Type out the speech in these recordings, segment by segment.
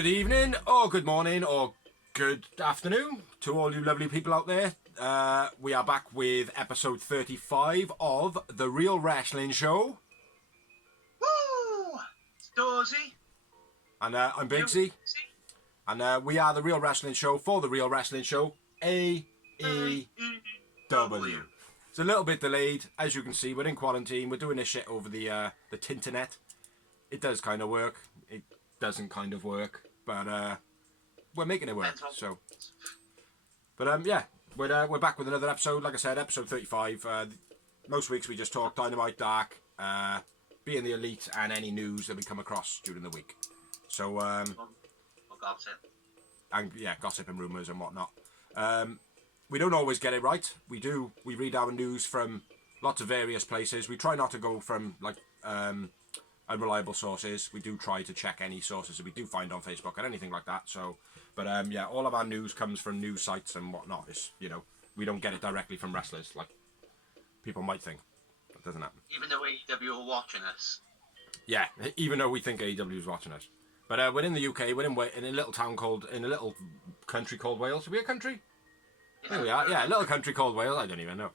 Good evening, or good morning, or good afternoon to all you lovely people out there. We are back with episode 35 of The Real Wrestling Show. Woo! It's Dorsey. And I'm Bigsy. And we are The Real Wrestling Show for The Real Wrestling Show, AEW. It's a little bit delayed. As you can see, we're in quarantine. We're doing this shit over the Tinternet. It does kind of work. It doesn't kind of work. But we're making it work. So, but yeah, we're back with another episode. Like I said, episode 35. Most weeks we just talk Dynamite, Dark, being the Elite, and any news that we come across during the week. So, Gossip. And yeah, gossip and rumours and whatnot. We don't always get it right. We read our news from lots of various places. We try not to go from like unreliable sources. We do try to check any sources that we do find on Facebook and anything like that. So, but yeah, all of our news comes from news sites and whatnot. It's, we don't get it directly from wrestlers like people might think. That doesn't happen. Even though AEW are watching us. Yeah, even though we think AEW is watching us. But we're in the UK. We're in a little town in a little country called Wales. Are we a country? Yeah. There we are. Yeah, a little country called Wales. I don't even know.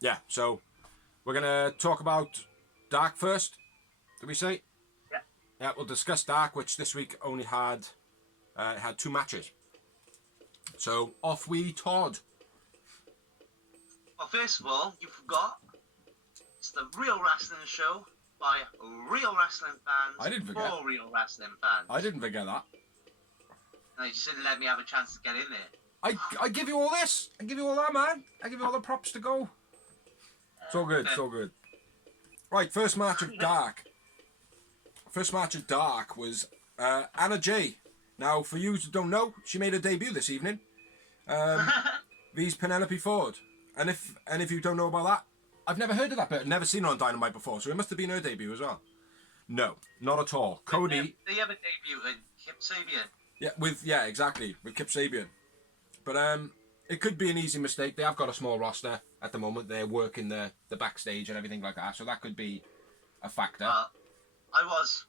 Yeah, so we're gonna talk about Dark first. Did we say? Yeah. Yeah, we'll discuss Dark, which this week only had 2 matches. So off we Todd. Well, first of all, you forgot it's the Real Wrestling Show by real wrestling fans. I didn't forget. For real wrestling fans. I didn't forget that. No, you just didn't let me have a chance to get in there. I give you all this. I give you all that, man. I give you all the props to go. It's all good. It's all good. Right, first match of Dark. First match of Dark was Anna Jay. Now, for you who don't know, she made her debut this evening. V's Penelope Ford. And if you don't know about that, I've never heard of that, but never seen her on Dynamite before, so it must have been her debut as well. No, not at all. Cody. They have a debut in Kip Sabian. Yeah, exactly, with Kip Sabian. But it could be an easy mistake. They have got a small roster at the moment. They're working the backstage and everything like that, so that could be a factor.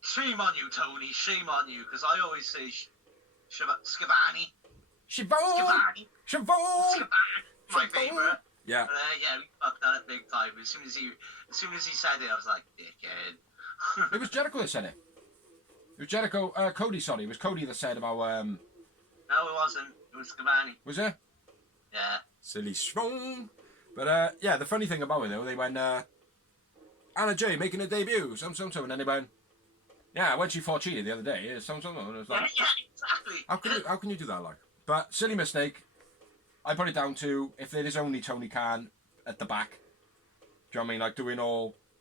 Shame on you, Tony. Shame on you, because I always say Scavani. Siobhan! Scavani, my favourite. Yeah. But, yeah, we fucked that at big time. As soon as he said it, I was like, dickhead. It was Jericho that said it. It was Jericho. Cody, sorry. It was Cody that said about. No, it wasn't. It was Scavani. Was it? Yeah. Silly strong. But yeah, the funny thing about it though, they went Anna Jay making a debut, and then they went, yeah, when she fought Cheetah the other day, and it was like, yeah, exactly. How can you do that, like? But silly mistake. I put it down to if there is only Tony Khan at the back. Do you know what I mean? Like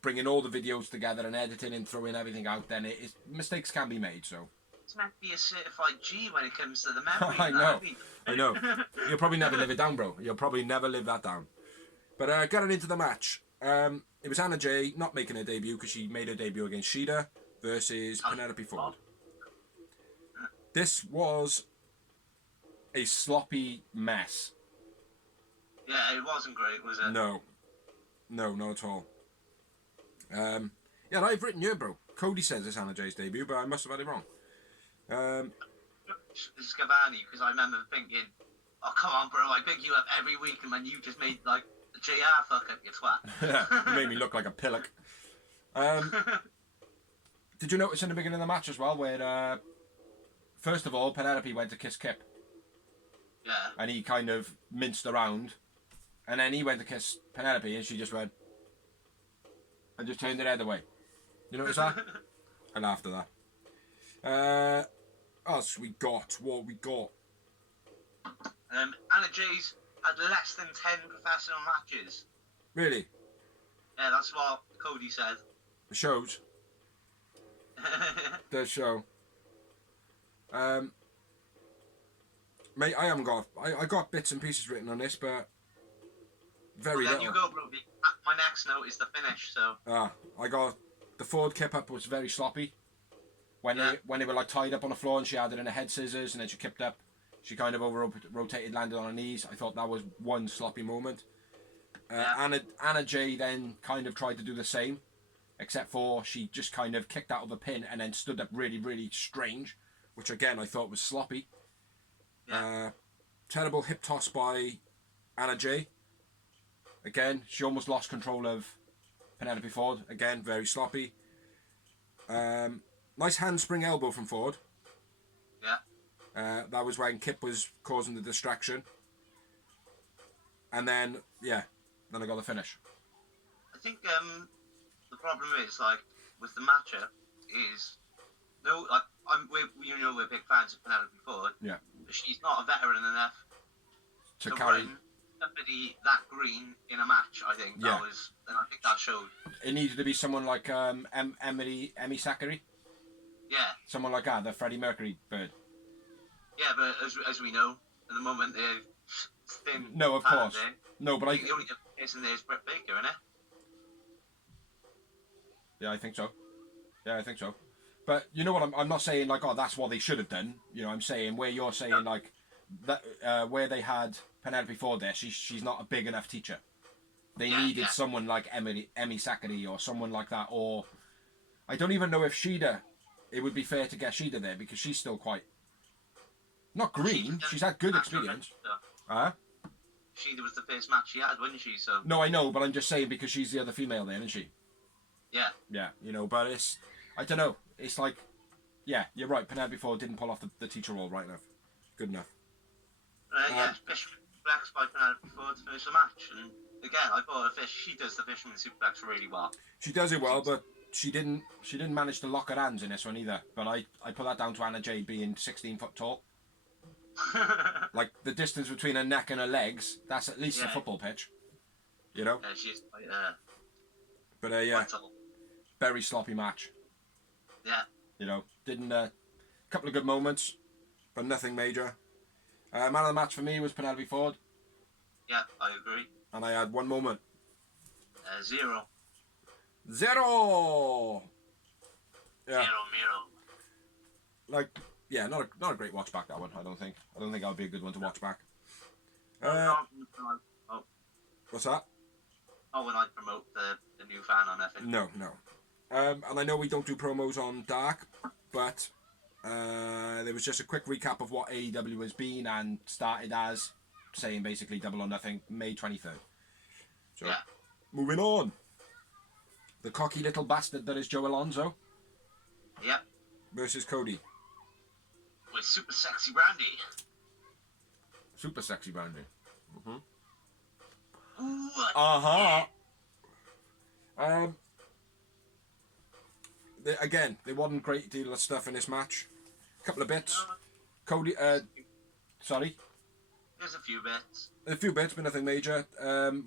bringing all the videos together and editing and throwing everything out. Then mistakes can be made. So. It's meant to be a certified G when it comes to the memory. I know. You'll probably never live it down, bro. You'll probably never live that down. But getting into the match, it was Anna Jay not making her debut because she made her debut against Shida versus Penelope Ford. This was a sloppy mess. Yeah, it wasn't great, was it? No, not at all. Yeah, I've written here, bro. Cody says it's Anna Jay's debut, but I must have had it wrong. Scavani, because I remember thinking, oh, come on, bro, I pick you up every week, and then you just made, like, the JR fuck up, you twat. Yeah, you made me look like a pillock. Did you notice in the beginning of the match as well, where, first of all, Penelope went to kiss Kip? Yeah. And he kind of minced around, and then he went to kiss Penelope, and she just went, and just turned her head away. You notice that? I laughed at that. What we got? Anna Jay's had less than 10 professional matches. Really? Yeah, that's what Cody said. It shows. Does show. Mate, I haven't got. I got bits and pieces written on this, but very little. Then you go, bro. My next note is the finish. So. I got the Ford kip up was very sloppy. When they were like tied up on the floor and she had it in her head scissors and then she kipped up, she kind of rotated, landed on her knees. I thought that was one sloppy moment. Anna Jay then kind of tried to do the same, except for she just kind of kicked out of a pin and then stood up really, really strange, which again I thought was sloppy. Yeah. Terrible hip toss by Anna Jay. Again, she almost lost control of Penelope Ford. Again, very sloppy. Nice handspring elbow from Ford. Yeah. That was when Kip was causing the distraction. And then, then I got the finish. I think the problem is, like, with the matchup is, no, like, we're big fans of Penelope Ford. Yeah. But she's not a veteran enough To to carry. run somebody that green in a match. I think and I think that showed. It needed to be someone like Emi Sakari. Yeah. Someone like that, the Freddie Mercury bird. Yeah, but as we know, at the moment they're thin. No, of course. There. No, but I think the only person there is Britt Baker, isn't it? Yeah, I think so. But you know what? I'm not saying like, oh, that's what they should have done. You know, I'm saying where you're saying like that where they had Penelope Ford there, she's not a big enough teacher. They needed someone like Emi Sakari or someone like that, or I don't even know if Shida. It would be fair to get Shida there because she's still quite not green. She's had good experience. Shida was the first match she had, wasn't she? So no, I know, but I'm just saying because she's the other female there, isn't she? Yeah. Yeah, you know, but it's I don't know. It's like, yeah, you're right. Penelope Ford didn't pull off the teacher role right enough. Good enough. Fisherman suplex by Penelope Ford to finish the match. And again, I thought she does the fisherman suplex really well. She does it well, but she didn't manage to lock her hands in this one either. But I put that down to Anna Jay being 16 foot tall. Like the distance between her neck and her legs, that's at least a football pitch. You know? Yeah, she's quite, but very sloppy match. Yeah. You know, didn't couple of good moments, but nothing major. Man of the match for me was Penelope Ford. Yeah, I agree. And I had one moment. 0. Yeah. 0. Like, yeah, not a great watch back, that one. I don't think that would be a good one to watch back. What's that? Oh, when I promote the new fan on F. No. And I know we don't do promos on Dark, but there was just a quick recap of what AEW has been and started as, saying basically Double or Nothing, May 23rd. So, moving on. The cocky little bastard that is Joe Alonso. Yep. Versus Cody. With Super Sexy Brandy. Super Sexy Brandy. Yeah. Again, there wasn't a great deal of stuff in this match. A couple of bits. Cody, sorry? There's a few bits. A few bits, but nothing major.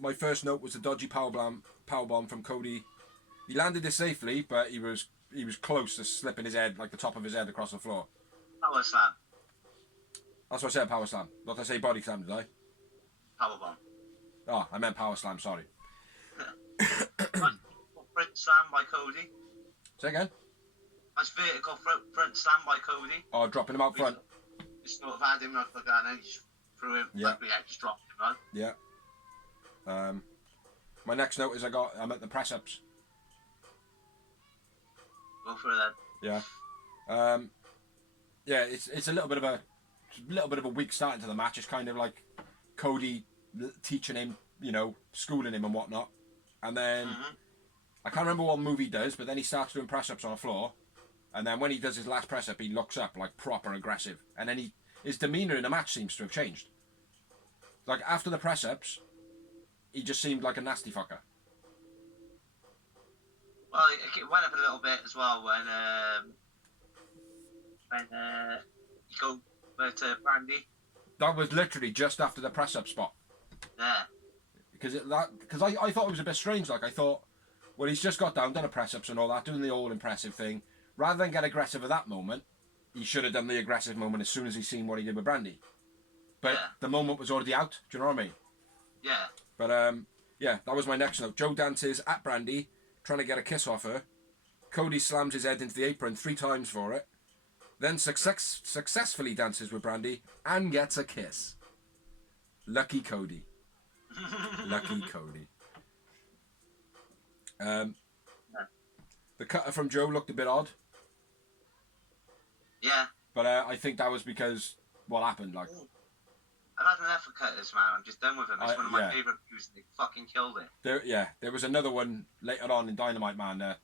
My first note was a dodgy powerbomb from Cody. He landed it safely, but he was close to slipping his head, like the top of his head, across the floor. Power slam. That's what I said, power slam. Not to say body slam, did I? Powerbomb. Oh, I meant power slam, sorry. Front slam by Cody. Say again? Nice vertical front slam by Cody. Oh, dropping him out front. Just sort of had him like that and then just threw him. Yeah. Just dropped him, right? Yeah. My next note is I'm at the press-ups. Go for it then. Yeah. Yeah, it's a little bit of a weak start into the match. It's kind of like Cody teaching him, you know, schooling him and whatnot. And then I can't remember what move he does, but then he starts doing press-ups on the floor. And then when he does his last press-up, he looks up like proper aggressive. And then his demeanour in the match seems to have changed. Like after the press-ups, he just seemed like a nasty fucker. Well, it went up a little bit as well when you go to Brandy. That was literally just after the press-up spot. Yeah. Because I thought it was a bit strange. Like I thought, well, he's just got down, done a press-ups and all that, doing the all-impressive thing. Rather than get aggressive at that moment, he should have done the aggressive moment as soon as he seen what he did with Brandy. But the moment was already out. Do you know what I mean? Yeah. But yeah, that was my next note. Joe dances at Brandy, trying to get a kiss off her. Cody slams his head into the apron 3 times for it. Then successfully dances with Brandy and gets a kiss. Lucky Cody. Lucky Cody. The cutter from Joe looked a bit odd. Yeah. But I think that was because what happened, like. I've had enough of cutters, man. I'm just done with them. It's one of my favourite views. They fucking killed it. There was another one later on in Dynamite, man.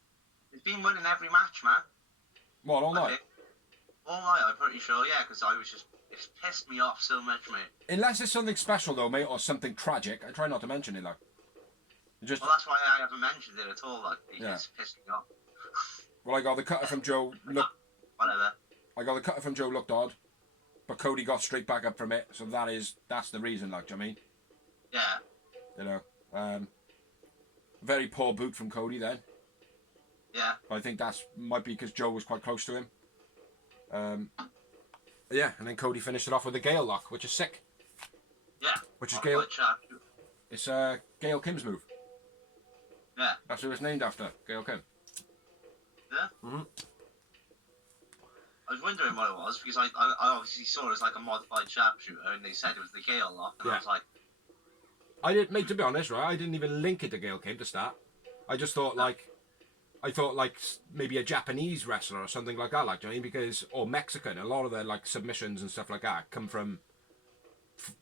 It's been winning every match, man. What, all night? All night, I'm pretty sure, yeah, because I was just... It's pissed me off so much, mate. Unless it's something special, though, mate, or something tragic, I try not to mention it, like. Well, that's why I haven't mentioned it at all, like, it's pissed me off. Well, I got the cutter from Joe, Whatever. I got the cutter from Joe looked odd, but Cody got straight back up from it, so that's the reason, like, do you know what I mean? Yeah. You know, very poor boot from Cody then. Yeah. But I think might be because Joe was quite close to him. Yeah, and then Cody finished it off with a Gale lock, which is sick. Yeah. Which is Gale. It's Gail Kim's move. Yeah. That's who it's named after, Gail Kim. Yeah. Mm-hmm. I was wondering what it was because I obviously saw it as like a modified sharpshooter, and they said it was the Gale lock, and I was like, I didn't, mate. To be honest, right, I didn't even link it to Gail Kim to start. I just thought like maybe a Japanese wrestler or something like that, like, do you know what I mean? Because or Mexican, a lot of their like submissions and stuff like that come from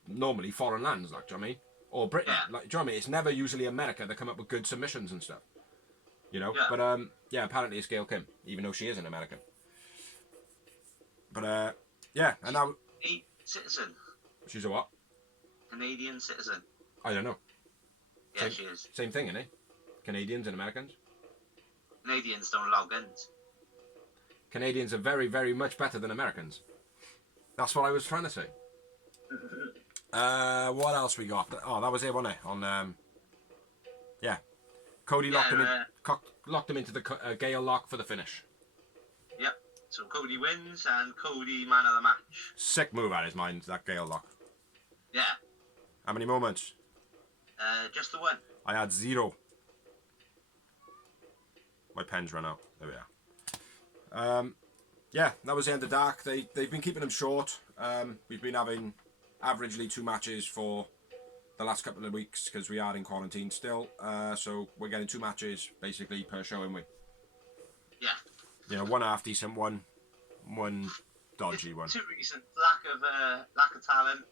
normally foreign lands, like, do you know what I mean? Or Britain, like, do you know what I mean? It's never usually America that come up with good submissions and stuff, you know. Yeah. But yeah, apparently it's Gail Kim, even though she is an American. But yeah, and now citizen. She's a what? Canadian citizen. I don't know. Yeah, she is. Same thing, isn't it? Canadians and Americans. Canadians don't allow guns. Canadians are very, very much better than Americans. That's what I was trying to say. What else we got? Oh, that was it, wasn't it? On yeah, Cody locked him into the Gale lock for the finish. Yep. So Cody wins, and Cody man of the match. Sick move out of his mind, that Gale lock. Yeah. How many moments? Just the one. I had 0. My pen's run out. There we are. Yeah, that was the end of Dark. They've been keeping them short. We've been having averagely 2 matches for the last couple of weeks because we are in quarantine still. So we're getting 2 matches basically per show, aren't we? Yeah. You know, 1 half decent, one dodgy one. 2 reasons: lack of talent,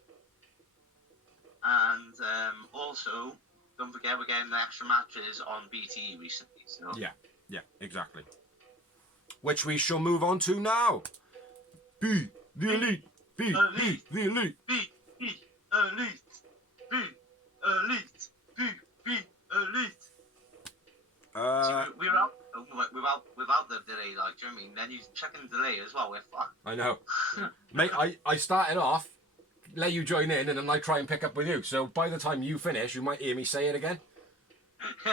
and also don't forget we're getting the extra matches on BTE recently. So yeah, exactly. Which we shall move on to now. Be the elite. Be the elite. Be elite. Be elite. Be elite. We're out without the delay, like, do you know what I mean? Then you check in the delay as well, we're fucked. I know. Mate, I started off, let you join in, and then I try and pick up with you. So by the time you finish, you might hear me say it again. Do you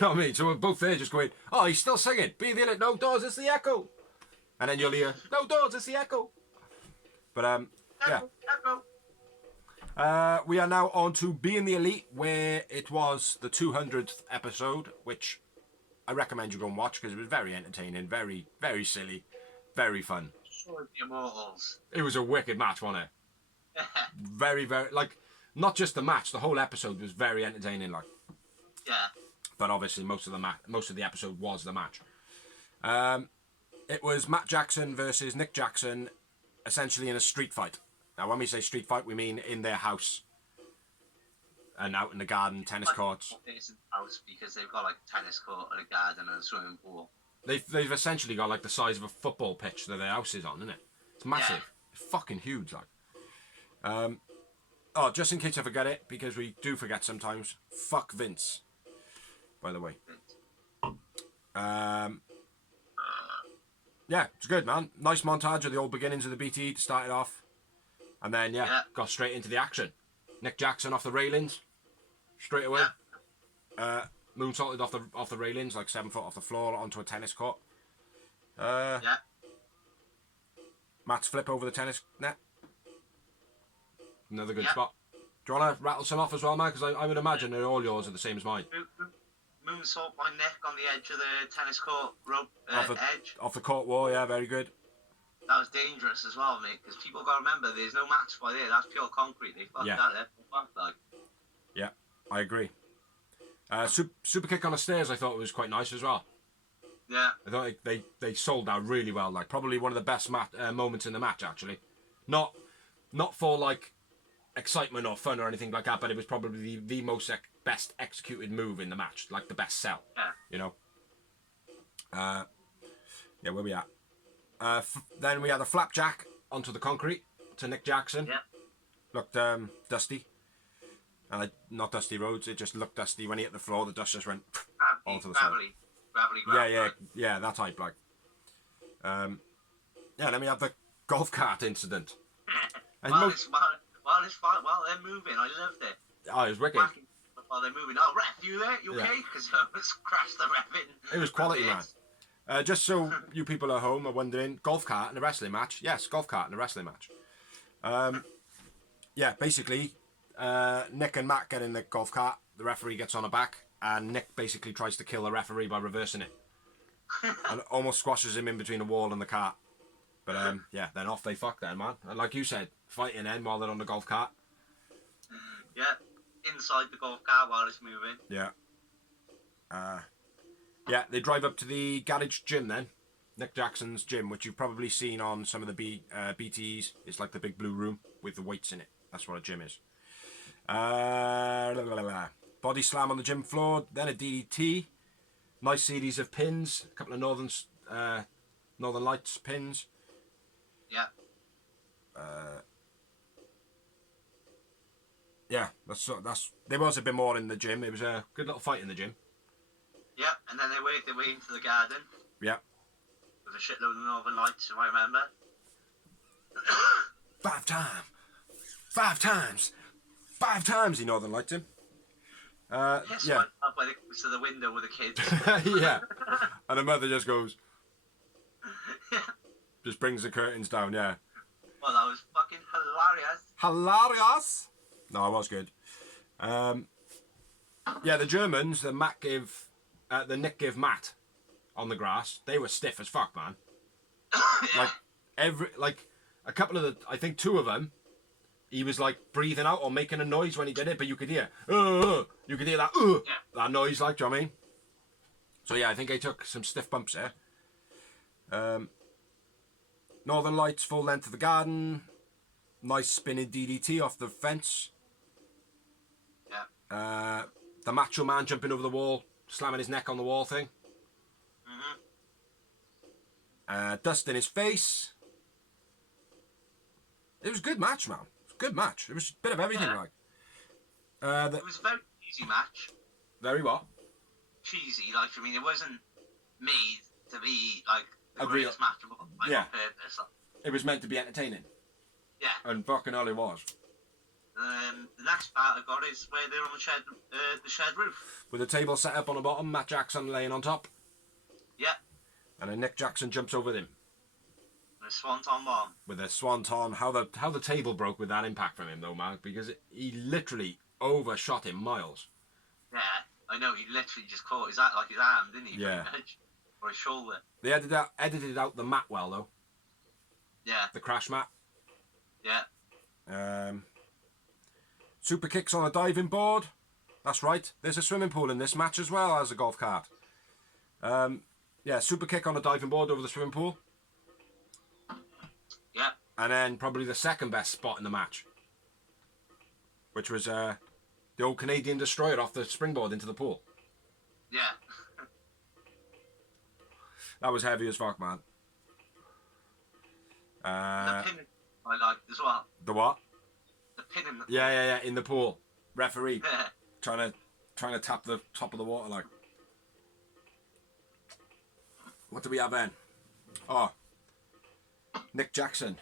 know what I mean? So we're both there just going, oh, he's still singing. Be the elite. No doors, it's the echo. And then you'll hear, no doors, it's the echo. But, yeah. We are now on to Being the Elite, where it was the 200th episode, which I recommend you go and watch because it was very entertaining, very, very silly, very fun. Sure, the Immortals. It was a wicked match, wasn't it? Very, very, like, not just the match, the whole episode was very entertaining, like. Yeah. But obviously most of the episode was the match. It was Matt Jackson versus Nick Jackson, essentially in a street fight. Now, when we say street fight, we mean in their house and out in the garden, tennis courts. It's in the house because they've got like a tennis court and a garden and a swimming pool. They've essentially got like the size of a football pitch that their house is on, isn't it? It's massive. Yeah. It's fucking huge, like. Oh, just in case I forget it, because we do forget sometimes. Fuck Vince. By the way. Yeah, it's good, man. Nice montage of the old beginnings of the BTE to start it off. And then, got straight into the action. Nick Jackson off the railings. Straight away. Moonsaulted off the railings, like 7 foot off the floor onto a tennis court. Matt's flip over the tennis net. Another good spot. Do you want to rattle some off as well, man? Because I would imagine that all yours are the same as mine. Moonsault by Nick on the edge of the tennis court rope edge. Off the court wall, yeah, very good. That was dangerous as well, mate, because people got to remember there's no match by there. That's pure concrete. They fucked that there. Like. Yeah, I agree. Super kick on the stairs I thought was quite nice as well. Yeah. I thought they sold that really well. Like probably one of the best moments in the match actually. Not for like excitement or fun or anything like that, but it was probably the most best executed move in the match, like the best sell. Yeah. You know. Yeah, where we at? Then we had a flapjack onto the concrete to Nick Jackson. Yeah. Looked dusty. Not dusty roads. It just looked dusty when he hit the floor. The dust just went onto the side. Gravelly. Yeah, that type like. Yeah, then we have the golf cart incident. And while they're moving, I loved it. Oh, it was wicked. While they're moving, oh, ref, you there? You okay? Because I almost crashed the ref in. It was quality, man. Just so you people at home are wondering, golf cart in a wrestling match? Yes, golf cart in a wrestling match. Yeah, basically, Nick and Matt get in the golf cart. The referee gets on her back, and Nick basically tries to kill the referee by reversing it, and almost squashes him in between the wall and the cart. But yeah, then off they fuck then, man. And like you said, fighting then while they're on the golf cart. Yeah, inside the golf cart while it's moving. Yeah. Yeah, they drive up to the garage gym then. Nick Jackson's gym, which you've probably seen on some of the BTEs. It's like the big blue room with the weights in it. That's what a gym is. Body slam on the gym floor, then a DDT. Nice series of pins, a couple of Northern Lights pins. Yeah. Yeah, that's. There was a bit more in the gym. It was a good little fight in the gym. Yeah, and then they worked their way into the garden. Yeah. With a shitload of Northern Lights, if I remember. 5 times he Northern Lights him. Yes, yeah. Up to the window with the kids. Yeah. And the mother just goes. Just brings the curtains down, yeah. Well, that was fucking hilarious. Hilarious! No, it was good. Yeah, the Germans, the Nick gave Matt on the grass, they were stiff as fuck, man. Yeah. Like a couple of I think 2 of them, he was like breathing out or making a noise when he did it, but you could hear, you could hear that, yeah. that noise, like, do you know what I mean? So yeah, I think they took some stiff bumps there. Northern Lights full length of the garden, nice spinning DDT off the fence. Yeah. The Macho Man jumping over the wall, slamming his neck on the wall thing. Dust in his face. It was a good match, man. It was a good match. It was a bit of everything, like. It was a very easy match. Very what? Cheesy, like, I mean, it wasn't made to be, like, the A greatest match of all time yeah. on purpose. It was meant to be entertaining. Yeah. And fucking hell it was. The next part I got is where they're on the shed roof. With a table set up on the bottom, Matt Jackson laying on top. Yeah. And then Nick Jackson jumps over him. And a swanton bomb. With a swanton. How the table broke with that impact from him though, man. Because he literally overshot him miles. Yeah, I know. He literally just caught his arm, didn't he? Yeah. Or his shoulder. They edited out the mat well though. Yeah. The crash mat. Yeah. Super kicks on a diving board. That's right. There's a swimming pool in this match as well as a golf cart. Yeah, super kick on a diving board over the swimming pool. Yeah. And then probably the second best spot in the match, which was the old Canadian Destroyer off the springboard into the pool. Yeah. That was heavy as fuck, man. The pin I liked as well. The what? The pin in the pool. Yeah, in the pool. Referee trying to tap the top of the water, like. What do we have then? Oh, Nick Jackson.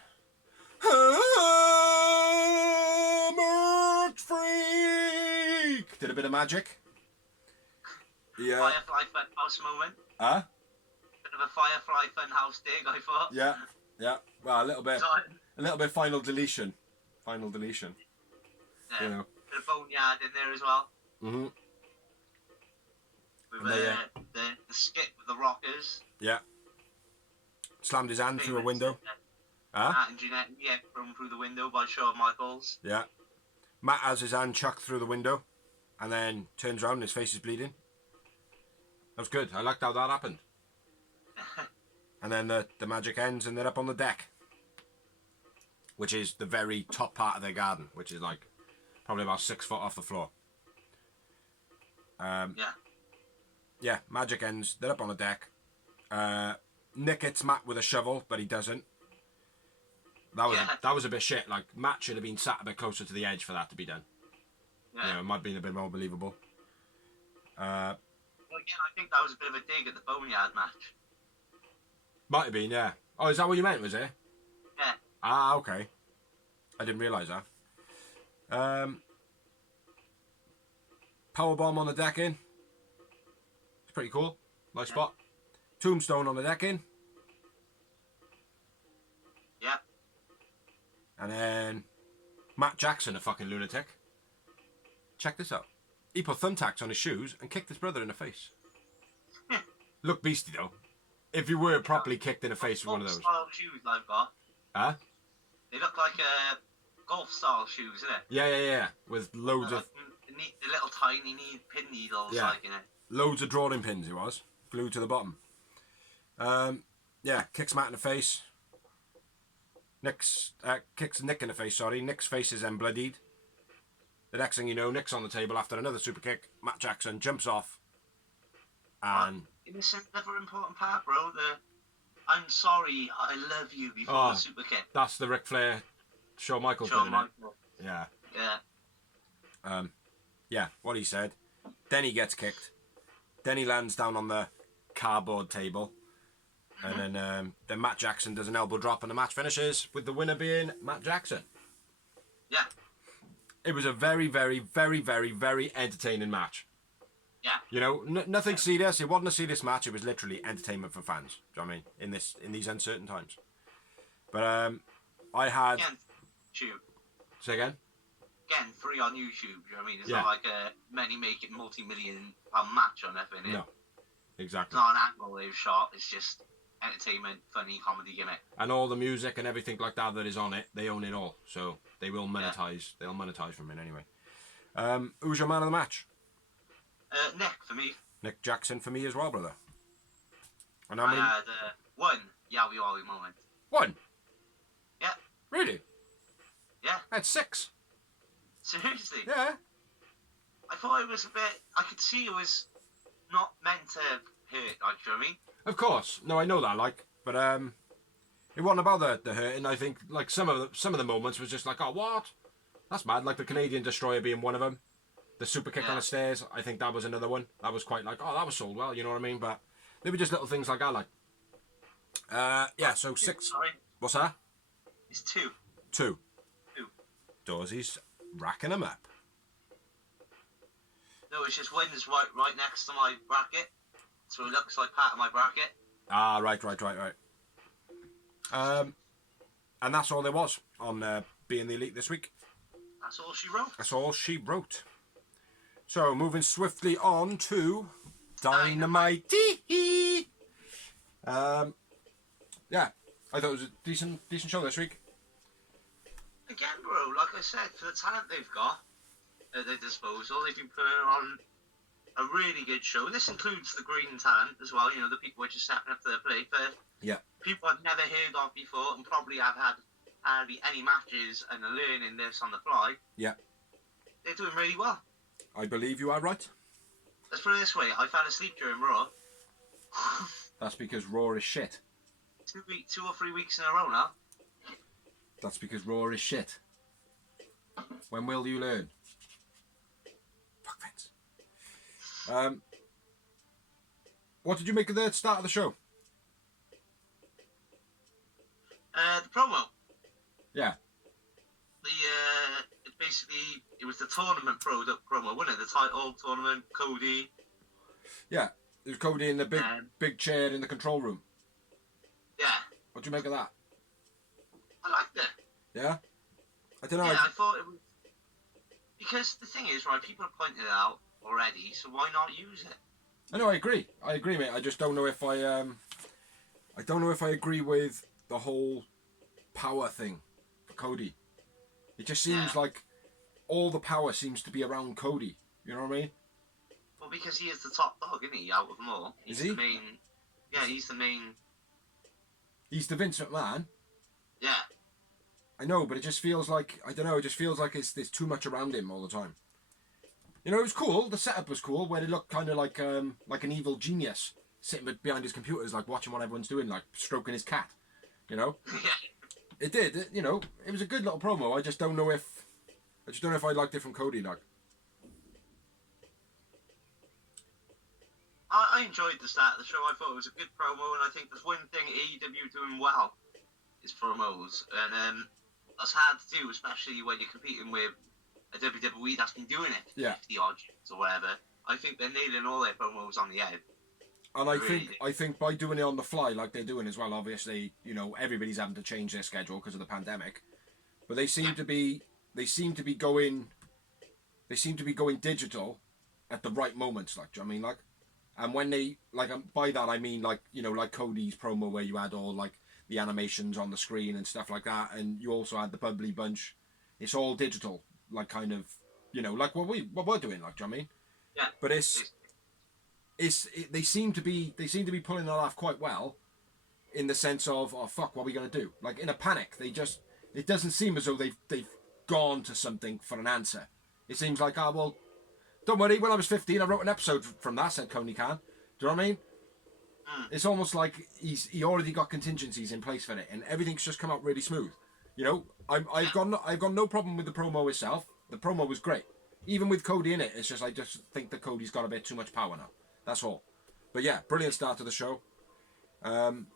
Merch freak did a bit of magic. Yeah. Firefly Funhouse moment. Huh? Bit of a Firefly Funhouse dig, I thought. Yeah. Well, a little bit final deletion. Yeah. You know. Bit of boneyard in there as well. Mhm. With the skit with the rockers. Yeah. Slammed his hand through a window. Matt and Jeanette thrown through the window by Shawn Michaels. Yeah. Matt has his hand chucked through the window and then turns around and his face is bleeding. That was good. I liked how that happened. And then the magic ends and they're up on the deck, which is the very top part of their garden, which is like probably about 6 foot off the floor. Yeah, magic ends. They're up on the deck. Nick hits Matt with a shovel, but he doesn't. That was a bit shit. Like, Matt should have been sat a bit closer to the edge for that to be done. Yeah. You know, it might have been a bit more believable. Well, again, I think that was a bit of a dig at the Boneyard match. Might have been, yeah. Oh, is that what you meant, was it? Yeah. Ah, okay. I didn't realise that. Powerbomb on the decking. It's pretty cool. Nice spot. Tombstone on the decking. Yeah. And then Matt Jackson, a fucking lunatic. Check this out. He put thumbtacks on his shoes and kicked his brother in the face. Look beastie though. If you were properly kicked in the face with one of those. Style shoes I've got. Huh? They look like golf style shoes, isn't it? Yeah. With loads of... The little tiny pin needles, like, you know. Loads of drawing pins, it was. Glued to the bottom. Kicks Matt in the face. Kicks Nick in the face, sorry. Nick's face is then bloodied. The next thing you know, Nick's on the table after another super kick. Matt Jackson jumps off. And... This is another important part, bro. I'm sorry, I love you before the super kick. That's the Ric Flair Shawn Michaels bit, isn't it? Yeah. Yeah, what he said. Then he gets kicked. Then he lands down on the cardboard table. And then Matt Jackson does an elbow drop and the match finishes with the winner being Matt Jackson. Yeah. It was a very, very, very, very, very entertaining match. Yeah. You know, nothing serious. It wasn't a serious match. It was literally entertainment for fans. Do you know what I mean? In these uncertain times. But I had... Again, YouTube. Say again? Again, free on YouTube. You know what I mean? It's Yeah. not like many make it multi-million-pound match or nothing. No. Exactly. It's not an angle they've shot. It's just entertainment, funny, comedy gimmick. And all the music and everything like that is on it, they own it all. So they will monetize. Yeah. They'll monetize from it anyway. Who's your man of the match? Nick, for me. Nick Jackson for me as well, brother. And I had one Yowie Wowie moment. One? Yeah. Really? Yeah. I had 6. Seriously? Yeah. I thought it was a bit... I could see it was not meant to hurt, like, you know what I mean? Of course. No, I know that, like, but it wasn't about the hurting. I think, like, some of the moments was just like, oh, what? That's mad. Like the Canadian Destroyer being one of them. The super kick on the stairs, I think that was another one. That was quite like, oh, that was sold well, you know what I mean? But they were just little things like that, like. So 6. Sorry. What's that? It's 2. 2. Dawsy's racking them up. No, it's just Wynn's right next to my bracket. So it looks like part of my bracket. Ah, right. And that's all there was on Being the Elite this week. That's all she wrote. That's all she wrote. So, moving swiftly on to Dynamite. Yeah, I thought it was a decent show this week. Again, bro, like I said, for the talent they've got at their disposal, they've been putting on a really good show. This includes the green talent as well, you know, the people who are just stepping up to the plate. But yeah, people I've never heard of before and probably have had hardly any matches and are learning this on the fly. Yeah. They're doing really well. I believe you are right. Let's put it this way, I fell asleep during Raw. That's because Raw is shit. 2 or 3 weeks in a row now. That's because Raw is shit. When will you learn? Fuck Vince. What did you make of the start of the show? The promo. Yeah. It was the tournament promo, wasn't it? The title tournament, Cody. Yeah, there's Cody in the big chair in the control room. Yeah. What do you make of that? I liked it. Yeah? I don't know. Yeah, I thought it was... Because the thing is, right, people have pointed it out already, so why not use it? I know, I agree, mate. I just don't know if I don't know if I agree with the whole power thing for Cody. It just seems like all the power seems to be around Cody. You know what I mean? Well, because he is the top dog, isn't he, out of them all? Is he? The main... Yeah, he's the main. He's the Vince McMahon. Yeah. I know, but it just feels like, I don't know, it just feels like there's too much around him all the time. You know, it was cool. The setup was cool, where it looked kind of like an evil genius sitting behind his computers, like watching what everyone's doing, like stroking his cat. You know. Yeah. It did. You know, it was a good little promo. I just don't know if I liked it from Cody. Like. I enjoyed the start of the show. I thought it was a good promo, and I think there's one thing AEW doing well is promos, and that's hard to do, especially when you're competing with a WWE that's been doing it for 50 odd years or whatever. I think they're nailing all their promos on the head. And I think by doing it on the fly like they're doing as well, obviously, you know, everybody's having to change their schedule because of the pandemic, but they seem to be going digital at the right moments. Like, do you know what I mean? Like, and when they by that I mean like, you know, like Cody's promo where you had all like the animations on the screen and stuff like that, and you also had the bubbly bunch. It's all digital, like kind of, you know, like what we're doing. Like, do you know what I mean? Yeah. But they seem to be pulling that off quite well, in the sense of, oh fuck, what are we gonna do? Like in a panic, it doesn't seem as though they've gone to something for an answer. It seems like, oh well, don't worry. When I was 15, I wrote an episode from that. Said Coney Khan. Do you know what I mean? It's almost like he already got contingencies in place for it, and everything's just come out really smooth. You know, I've got no problem with the promo itself. The promo was great, even with Cody in it. It's just I just think that Cody's got a bit too much power now. That's all. But yeah, brilliant start to the show. And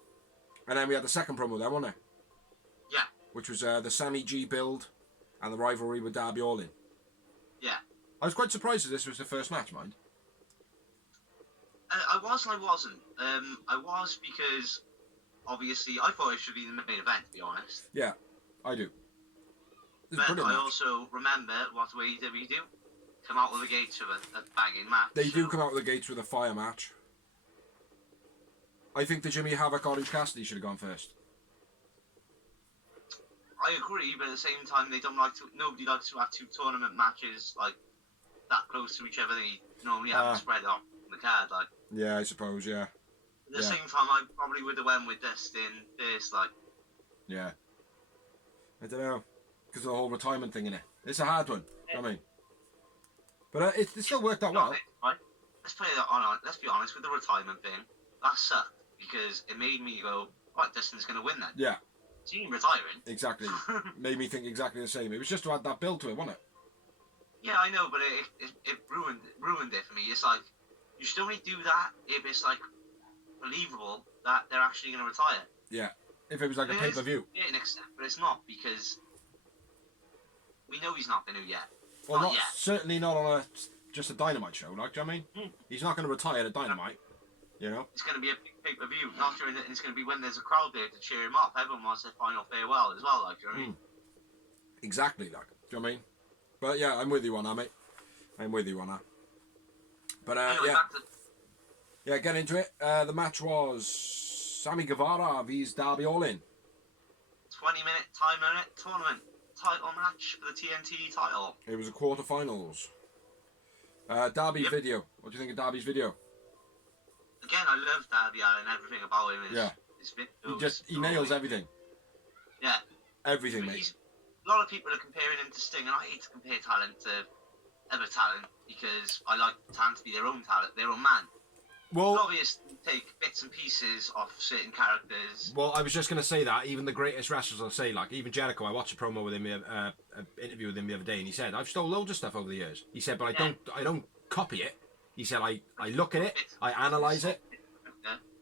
then we had the second promo there, wasn't it? Yeah. Which was the Sammy G build and the rivalry with Darby Allin. Yeah. I was quite surprised that this was the first match, mind. I was and I wasn't. I was because, obviously, I thought it should be the main event, to be honest. Yeah, I do. But I also remember what AEW do. Come out of the gates with a banging match. They do come out of the gates with a fire match. I think the Jimmy Havoc Orange Cassidy should have gone first. I agree, but at the same time, nobody likes to have two tournament matches like that close to each other. They normally have it spread out on the card, like. Yeah, I suppose. Yeah. At the same time, I probably would have went with Dustin first, like. Yeah. I don't know, because of the whole retirement thing in it. It's a hard one. You know what I mean? But it still worked out well. Right? Let's be honest with the retirement thing. That sucked because it made me go, right, Dustin's going to win then. Yeah. So he retiring. Exactly. Made me think exactly the same. It was just to add that build to it, wasn't it? Yeah, I know, but it ruined it for me. It's like, you should only do that if it's like believable that they're actually going to retire. Yeah. If it was like a pay-per-view. Yeah, an extent, but it's not, because we know he's not going to yet. Well, not yet. Certainly not on just a Dynamite show, like, do you know what I mean? He's not going to retire at Dynamite, you know? It's going to be a big pay-per-view, not during it, and it's going to be when there's a crowd there to cheer him up. Everyone wants their final farewell as well, like, do you know what I mean? Exactly, like, do you know what I mean? But yeah, I'm with you on that, mate. I'm with you on that. But anyway, yeah, get into it. The match was Sammy Guevara vs Darby Allin. 20-minute time limit tournament title match for the TNT title. It was a quarterfinals. Darby's video. What do you think of Darby's video? Again, I love Darby and everything about him. His videos, he nails everything. Yeah. Everything, mate. A lot of people are comparing him to Sting, and I hate to compare talent to other talent because I like talent to be their own talent, their own man. Well, obviously, take bits and pieces of certain characters. Well, I was just going to say that even the greatest wrestlers will say, like, even Jericho. I watched a promo with him, an interview with him the other day, and he said, "I've stole loads of stuff over the years." He said, "But I don't copy it." He said, "I look at it, I analyze it.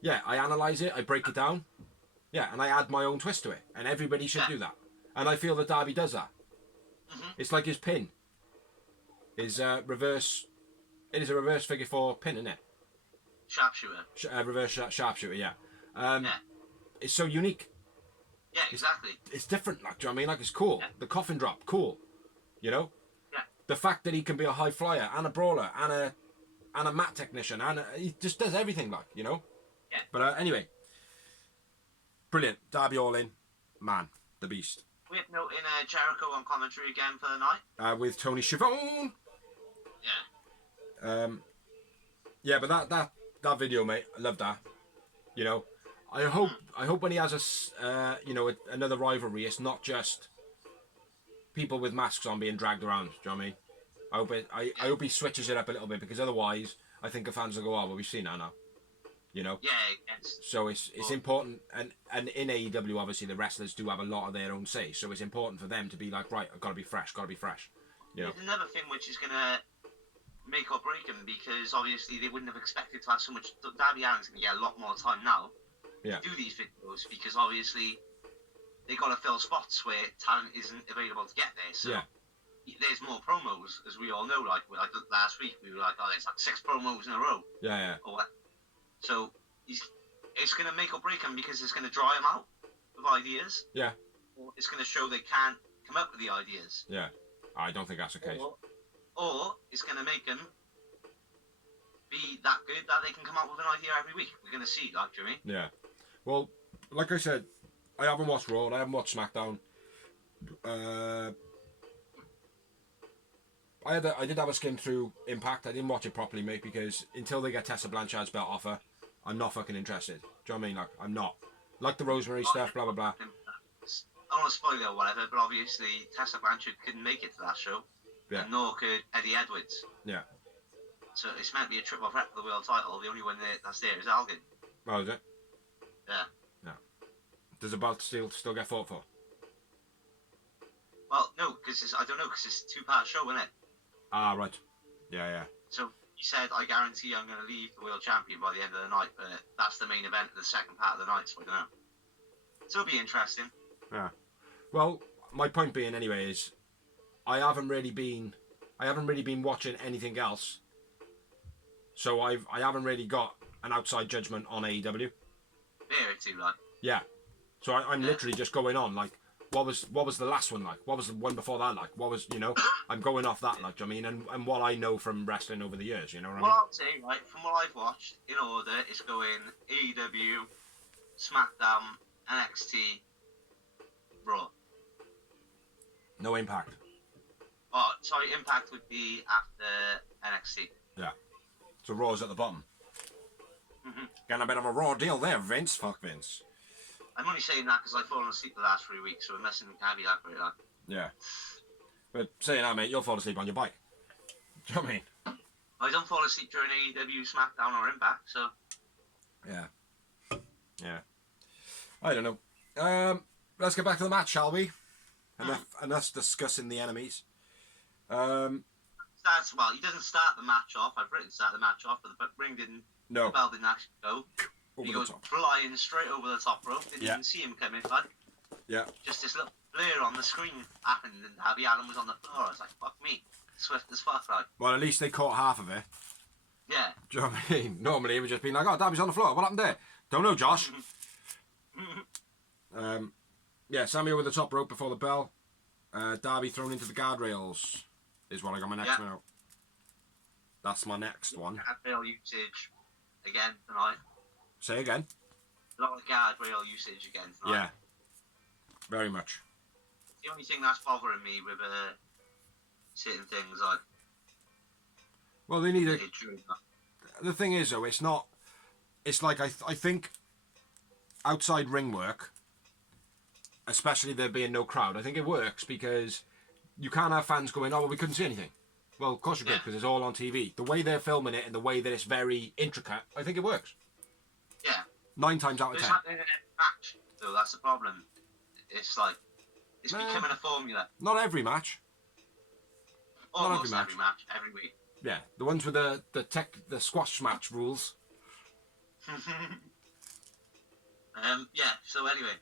Yeah, I analyze it, I break it down. Yeah, and I add my own twist to it. And everybody should do that. And I feel that Darby does that. It's like his pin. His reverse. It is a reverse figure 4 pin, isn't it? Sharpshooter. Reverse sharpshooter, yeah. It's so unique. Yeah, exactly. It's different, like, do you know what I mean? Like, it's cool. Yeah. The coffin drop, cool. You know? Yeah. The fact that he can be a high flyer and a brawler and a mat technician and he just does everything, like, you know? Yeah. But anyway, brilliant. Darby Allin, man, the beast. We're noting Jericho on commentary again for the night. With Tony Schiavone. Yeah. Yeah, but that video, mate, I love that. You know, I hope when he has another rivalry, it's not just people with masks on being dragged around. Do you know what I mean? I hope he switches it up a little bit, because otherwise, I think the fans will go, "Oh, well, we've seen that now." You know. Yeah. So it's important, and in AEW, obviously, the wrestlers do have a lot of their own say. So it's important for them to be like, right, I've got to be fresh, got to be fresh. You know. There's another thing which is gonna make or break him, because obviously they wouldn't have expected to have so much. Darby Allin's gonna get a lot more time now to do these videos, because obviously they got to fill spots where talent isn't available to get there. So there's more promos, as we all know. Like last week, we were like, oh, there's like 6 promos in a row. Yeah. Or what? So it's going to make or break him, because it's going to dry him out of ideas. Yeah. Or it's going to show they can't come up with the ideas. Yeah. I don't think that's the case. Or it's going to make him be that good that they can come up with an idea every week. We're going to see, like, do you mean? Yeah. Well, like I said, I haven't watched Raw, and I haven't watched SmackDown. I did have a skim through Impact. I didn't watch it properly, mate, because until they get Tessa Blanchard's belt off her, I'm not fucking interested. Do you know what I mean? Like, I'm not. Like the Rosemary stuff, blah, blah, blah. I don't want to spoil it or whatever, but obviously Tessa Blanchard couldn't make it to that show. Yeah. And nor could Eddie Edwards. Yeah. So it's meant to be a triple threat for the world title. The only one that's there is Elgin. Oh, is it? Yeah. Does the belt still get fought for? Well, no, because I don't know, because it's a 2-part show, isn't it? Ah, right. Yeah. So he said, I guarantee I'm going to leave the world champion by the end of the night, but that's the main event of the second part of the night, so I don't know. So it'll be interesting. Yeah. Well, my point being, anyway, is I haven't really been watching anything else, so I haven't really got an outside judgment on AEW. Very too, like. Yeah. So I'm literally just going on, like, what was the last one like? What was the one before that like? What was, I'm going off that, like, do you know what I mean? And what I know from wrestling over the years, you know what I mean? Well, I'll say, right, from what I've watched, in order, it's going AEW, SmackDown, NXT, Raw. No Impact. Oh, sorry, Impact would be after NXT. Yeah. So Raw's at the bottom. Mm-hmm. Getting a bit of a raw deal there, Vince. Fuck Vince. I'm only saying that because I've fallen asleep the last 3 weeks, so I'm messing with can't be that great, like. Yeah. But saying that, mate, you'll fall asleep on your bike. Do you know what I mean? I don't fall asleep during AEW, SmackDown, or Impact, so. Yeah. I don't know. Let's get back to the match, shall we? Enough discussing the enemies. Well, he doesn't start the match off. I've written start the match off, but the ring didn't. No. The bell didn't actually go. Over he the goes top. flying straight over the top rope. Didn't even see him coming, bud. Yeah. Just this little blur on the screen happened, and Darby Allin was on the floor. I was like, fuck me. Swift as fuck, like. Well, at least they caught half of it. Yeah. Do you know what I mean? Normally it would just be like, oh, Darby's on the floor. What happened there? Don't know, Josh. Sammy over the top rope before the bell. Darby thrown into the guardrails is what I got my next one out. That's my next one. Guardrail usage again tonight. Say again. A lot of guardrail usage again tonight. Yeah. Very much. The only thing that's bothering me with certain things like. Well, they need a. The thing is, though, it's not. It's like I think. Outside ring work, especially there being no crowd, I think it works because you can't have fans going, "Oh, well, we couldn't see anything." Well, of course you could because it's all on TV. The way they're filming it and the way that it's very intricate, I think it works. Yeah. 9 times out of 10. It's happening in every match, so that's the problem. It's like it's becoming a formula. Not every match. Almost every match, every week. Yeah, the ones with the squash match rules. So anyway,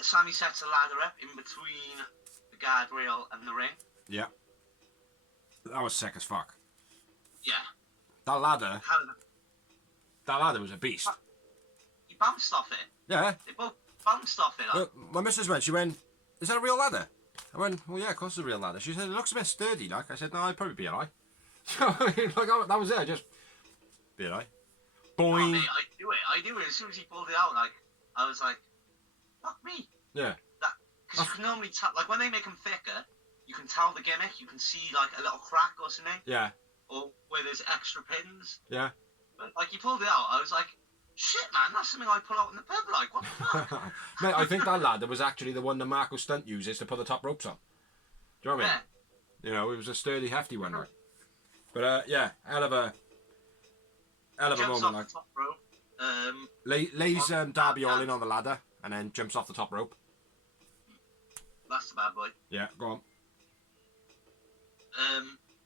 Sammy sets a ladder up in between the guardrail and the ring. Yeah. That was sick as fuck. Yeah. That ladder was a beast. He bounced off it. Yeah. They both bounced off it. Well, my missus she went, "Is that a real ladder?" I went, "Well, yeah, of course it's a real ladder." She said, "It looks a bit sturdy, like." I said, "No, I'd probably be alright." That was it, just be alright. Boing. Oh, mate, I do it. As soon as he pulled it out, like, I was like, fuck me. Yeah. Because you can normally tell, like, when they make them thicker, you can tell the gimmick. You can see, like, a little crack or something. Yeah. Or where there's extra pins. Yeah. But, like, he pulled it out. I was like, Shit, man, that's something I pull out in the pub, like, what the fuck? Mate, I think that ladder was actually the one that Marco Stunt uses to put the top ropes on. Do you know what I mean? Yeah. You know, it was a sturdy, hefty one, right? But yeah, hell of a Jumps moment. off Like, the top rope. lays Darby all in on the ladder and then jumps off the top rope. That's the bad boy. Yeah, go on.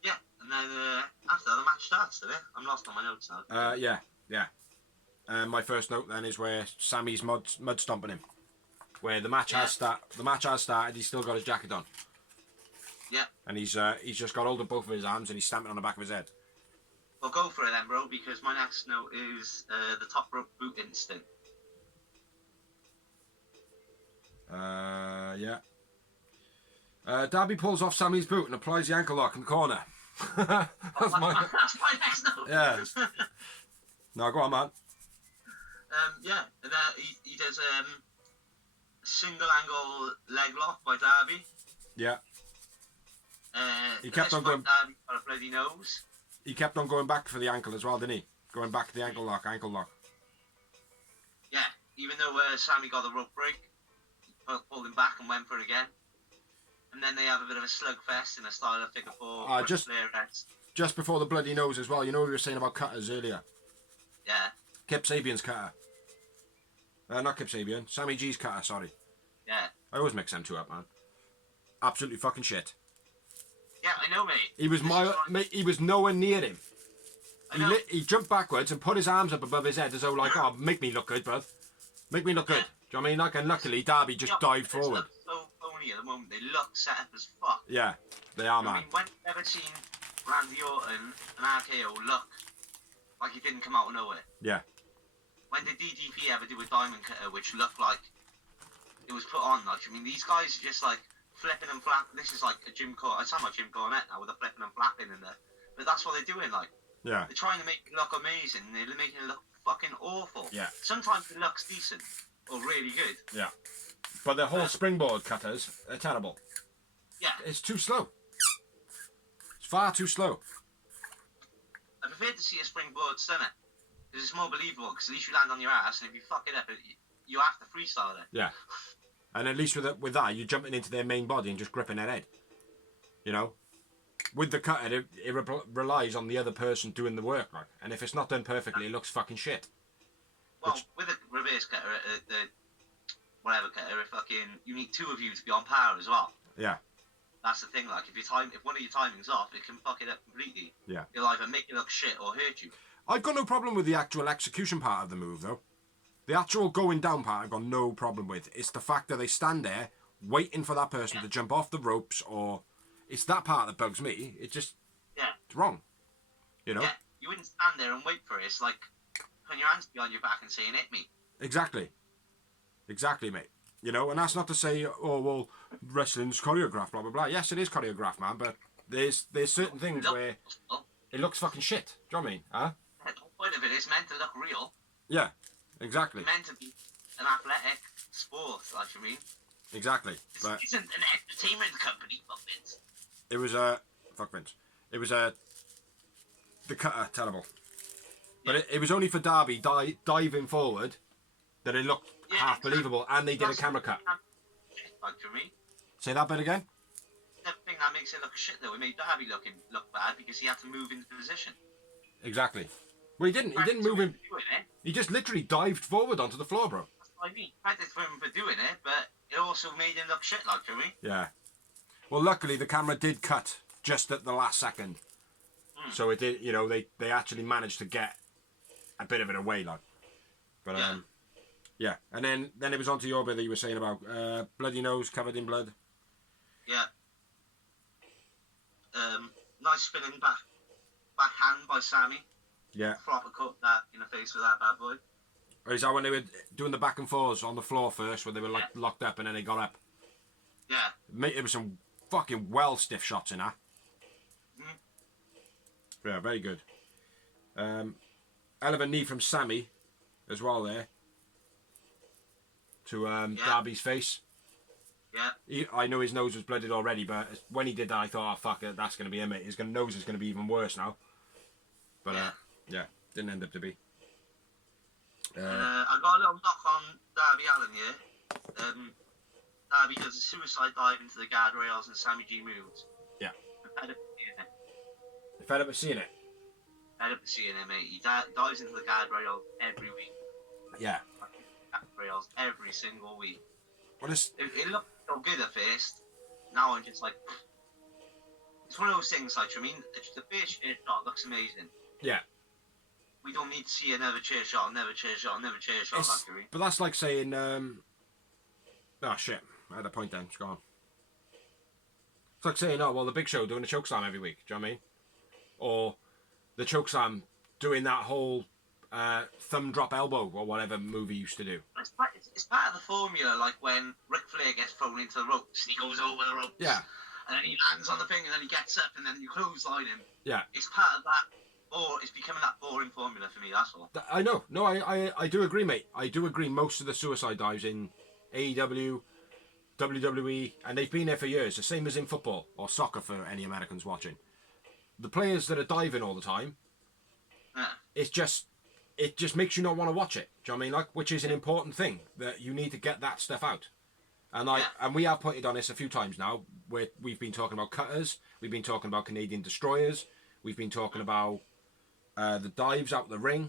Yeah, and then after that, the match starts, did it? I'm lost on my notes now. Yeah. My first note then is where Sammy's mud stomping him. Where the match has started, he's still got his jacket on. Yeah. And he's just got hold of both of his arms and he's stamping on the back of his head. Well, go for it then, bro, because my next note is the top rope boot instinct. Yeah. Darby pulls off Sammy's boot and applies the ankle lock in the corner. That's my next note. Yeah. No, go on, man. Yeah, and he does a single angle leg lock by Darby. Yeah. He kept on going. Darby got a bloody nose. He kept on going back for the ankle as well, didn't he? Going back to the ankle lock. Yeah, even though Sammy got the rope break, he pulled him back and went for it again. And then they have a bit of a slugfest in a style of figure four. Just before the bloody nose as well. You know what we were saying about cutters earlier? Yeah. Kip Sabian's cutter. Not Kip Sabian. Sammy G's cutter, sorry. Yeah. I always mix them two up, man. Absolutely fucking shit. Yeah, I know, mate. He was nowhere near him. He jumped backwards and put his arms up above his head as though like, oh, make me look good, bruv. Make me look good. Do you know what I mean? Like, and luckily Darby just dived forward. So phony at the moment. They look set up as fuck. Yeah, they are, man. I mean, when have you ever seen Randy Orton and RKO look like he didn't come out of nowhere? Yeah. When did DDP ever do a diamond cutter which looked like it was put on? Like, I mean, these guys are just like flipping and flapping. This is like a Jim Cornette. I sound like Jim Cornette now with the flipping and flapping in there. But that's what they're doing, like. Yeah. They're trying to make it look amazing. They're making it look fucking awful. Yeah. Sometimes it looks decent or really good. Yeah. But the whole springboard cutters are terrible. Yeah. It's too slow. It's far too slow. I prefer to see a springboard stunner because it's more believable. Because at least you land on your ass, and if you fuck it up, you have to freestyle it. Yeah. And at least with that, you're jumping into their main body and just gripping their head. You know? With the cutter, it relies on the other person doing the work, right? And if it's not done perfectly, it looks fucking shit. Well, with a reverse cutter, the whatever cutter, you need two of you to be on par as well. Yeah. That's the thing. Like, if one of your timing's off, it can fuck it up completely. Yeah. It'll either make it look shit or hurt you. I've got no problem with the actual execution part of the move, though. The actual going down part, I've got no problem with. It's the fact that they stand there waiting for that person to jump off the ropes, or it's that part that bugs me. It just it's wrong. You know? Yeah, you wouldn't stand there and wait for it. It's like putting your hands behind your back and saying, hit me. Exactly, mate. You know, and that's not to say, oh, well, wrestling's choreographed, blah, blah, blah. Yes, it is choreographed, man, but there's certain things where it looks fucking shit. Do you know what I mean? Huh? The whole point of it is meant to look real. Yeah, exactly. It's meant to be an athletic sport, like you mean. Exactly. This but isn't an entertainment company, fuck Vince. It was fuck Vince. It was the cutter, terrible. But it was only for Darby diving forward that it looked half believable, and they did a camera cut. Like for me. Say that bit again. The thing that makes it look shit though, it made Darby look bad because he had to move into position. Exactly. Well, he didn't. He didn't move him. He just literally dived forward onto the floor, bro. That's what I mean. Credit for him for doing it, but it also made him look shit, like for me. Yeah. Well, luckily the camera did cut just at the last second, so it did. You know, they actually managed to get a bit of it away, like. But yeah. And then it was onto your bit that you were saying about bloody nose covered in blood. Yeah. Nice spinning backhand by Sammy. Yeah. Flop a cut that in the face with that bad boy. Or is that when they were doing the back and forths on the floor first, where they were like locked up and then they got up? Yeah. Mate, there was some fucking well stiff shots in that. Yeah, very good. Hell of a knee from Sammy as well there to Darby's face. Yeah. I know his nose was blooded already, but when he did that, I thought, oh fuck it, that's going to be him. His nose is going to be even worse now. But yeah, didn't end up to be. I got a little knock on Darby Allin here. Darby does a suicide dive into the guardrails and Sammy G moves. Yeah. I'm fed up of seeing it. You fed up with seeing it? Fed up of seeing it, mate. He dives into the guardrails every week. Yeah. Guardrails every single week. Well, it looked so good at first. Now I'm just like, it's one of those things. Like, I mean, the first chair shot looks amazing. Yeah. We don't need to see another chair shot, another chair shot, another chair shot. But that's like saying, oh shit, I had a point then. It's gone. It's like saying, oh well, the Big Show doing a chokeslam every week. Do you know what I mean? Or the chokeslam doing that whole thumb drop elbow or whatever move he used to do. It's part of the formula, like when Ric Flair gets thrown into the ropes and he goes over the ropes. Yeah. And then he lands on the thing and then he gets up and then you clothesline him. Yeah. It's part of that. Or it's becoming that boring formula for me, that's all. I know. No, I do agree, mate. I do agree. Most of the suicide dives in AEW, WWE, and they've been there for years, the same as in football or soccer for any Americans watching. The players that are diving all the time, it just makes you not want to watch it. Do you know what I mean? Like, which is an important thing, that you need to get that stuff out. And and we have pointed on this a few times now, where we've been talking about cutters, we've been talking about Canadian destroyers, we've been talking about the dives out the ring.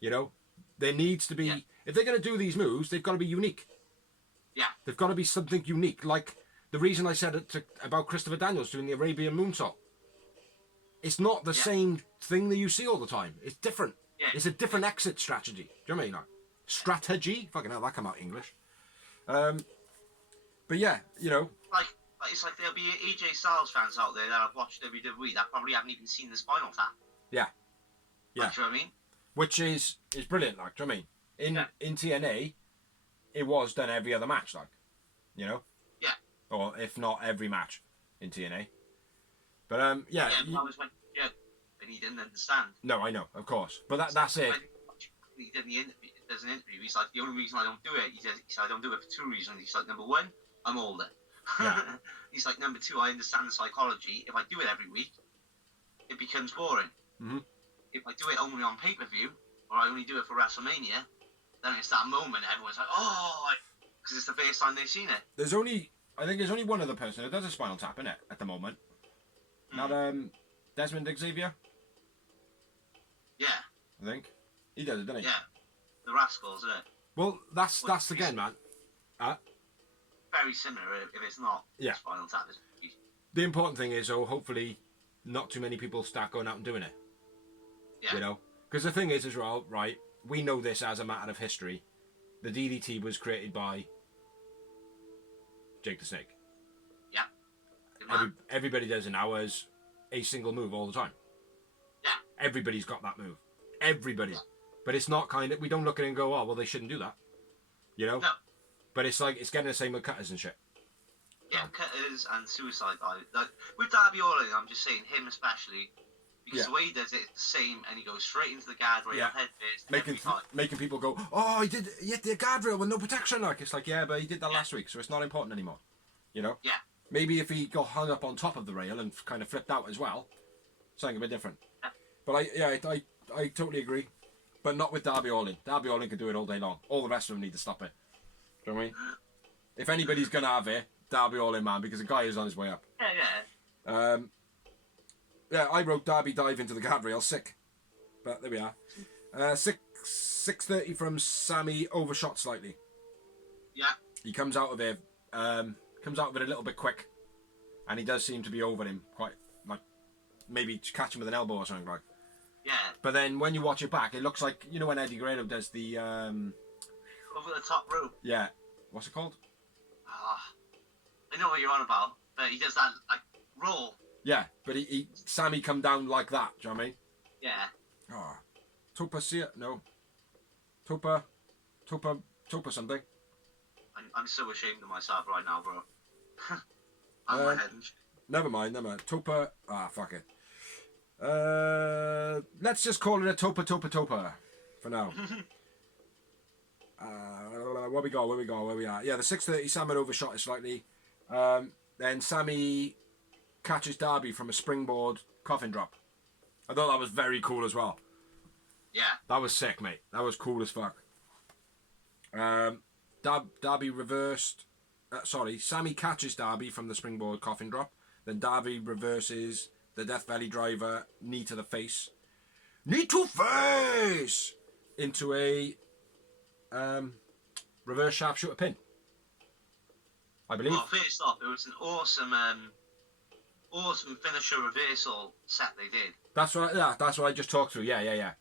You know, there needs to be, if they're going to do these moves, they've got to be unique. Yeah. They've got to be something unique. Like the reason I said it about Christopher Daniels doing the Arabian moonsault. It's not the same thing that you see all the time. It's different. Yeah. It's a different exit strategy. Do you know what I mean? Like, strategy? Fucking hell, that come out English. But yeah, you know. Like it's like there'll be AJ Styles fans out there that have watched WWE that probably haven't even seen the Spinal Tap. Yeah. Yeah. Like, do you know what I mean? Which is brilliant, like, do you know what I mean? In TNA, it was done every other match, like, you know? Yeah. Or if not every match in TNA. But yeah. That was when and he didn't understand. No, I know, of course. But that's it. He did the interview. There's an interview. He's like, the only reason I don't do it. He said I don't do it for two reasons. He's like, number one, I'm older. Yeah. He's like, number two, I understand the psychology. If I do it every week, it becomes boring. Mm-hmm. If I do it only on pay-per-view, or I only do it for WrestleMania, then it's that moment everyone's like, oh, because it's the first time they've seen it. I think there's only one other person that does a Spinal Tap, in it at the moment. Not Desmond Xavier. Yeah. I think he does it, doesn't he? Yeah. The Rascals, isn't it? Well, that's again, man. Very similar if it's not Spinal Tap. The important thing is, hopefully, not too many people start going out and doing it. Yeah. You know, because the thing is as well, right? We know this as a matter of history. The DDT was created by Jake the Snake. Yeah. Everybody does an hour's a single move all the time. Yeah. Everybody's got that move. Everybody. Yeah. But it's not kind of, we don't look at it and go, oh, well, they shouldn't do that. You know? No. But it's like, it's getting the same with cutters and shit. Yeah, cutters and suicide dive. Like, with Darby Allin, I'm just saying him especially, because the way he does it, it's the same, and he goes straight into the guardrail, head first, making people go, oh, he hit the guardrail with no protection. Like, it's like, yeah, but he did that last week, so it's not important anymore. You know? Yeah. Maybe if he got hung up on top of the rail and kind of flipped out as well, something a bit different. Yeah. But I totally agree. But not with Darby Allin. Darby Allin can do it all day long. All the rest of them need to stop it. Do you know what I mean? If anybody's going to have it, Darby Allin, man, because the guy is on his way up. Yeah. Yeah, I wrote Darby dive into the guardrail, sick. But there we are. 6:30 from Sammy, overshot slightly. Yeah. He comes out of it a little bit quick. And he does seem to be over him quite, like, maybe catch him with an elbow or something like. Yeah. But then when you watch it back, it looks like, you know when Eddie Guerrero does the... over the top rope. Yeah. What's it called? I know what you're on about, but he does that, like, roll. Yeah, but Sammy come down like that, do you know what I mean? Yeah. Oh. Topa, no. Topa something. I'm so ashamed of myself right now, bro. I'm my head and shit. Never mind. Topa, fuck it. Let's just call it a Topa for now. Where we are. Yeah, the 6:30 Sammy overshot it slightly. Then Sammy catches Darby from a springboard coffin drop. I thought that was very cool as well. Yeah. That was sick, mate. That was cool as fuck. Darby reversed. Sammy catches Darby from the springboard coffin drop. Then Darby reverses the Death Valley driver, knee to the face. Knee to face! Into a reverse sharpshooter pin. I believe. Well, first off, it was an awesome finisher reversal set they did. That's what I just talked through. Yeah. Yeah,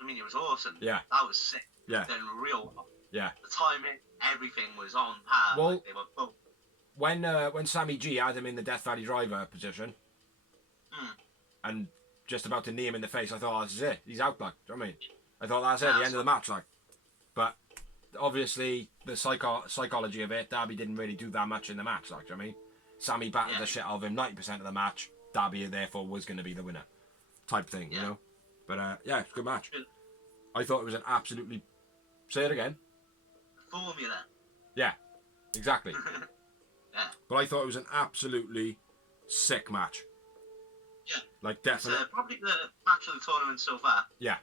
I mean, it was awesome. Yeah. That was sick. Yeah. Then real well. Yeah. The timing, everything was on par. Well, like they were both. When Sammy G had him in the Death Valley driver position, and just about to knee him in the face, I thought, oh, this is it. He's out, like. Do you know what I mean? I thought that's it, the end of the match, like. But obviously, the psychology of it, Darby didn't really do that much in the match, like. Do you know what I mean? Sammy battered the shit out of him 90% of the match. Darby, therefore, was going to be the winner, type thing, you know. But yeah, it's a good match. I thought it was an absolutely. Say it again. Formula. Yeah, exactly. Yeah. But I thought it was an absolutely sick match. Yeah. Like, definitely. It's probably the match of the tournament so far. Yeah.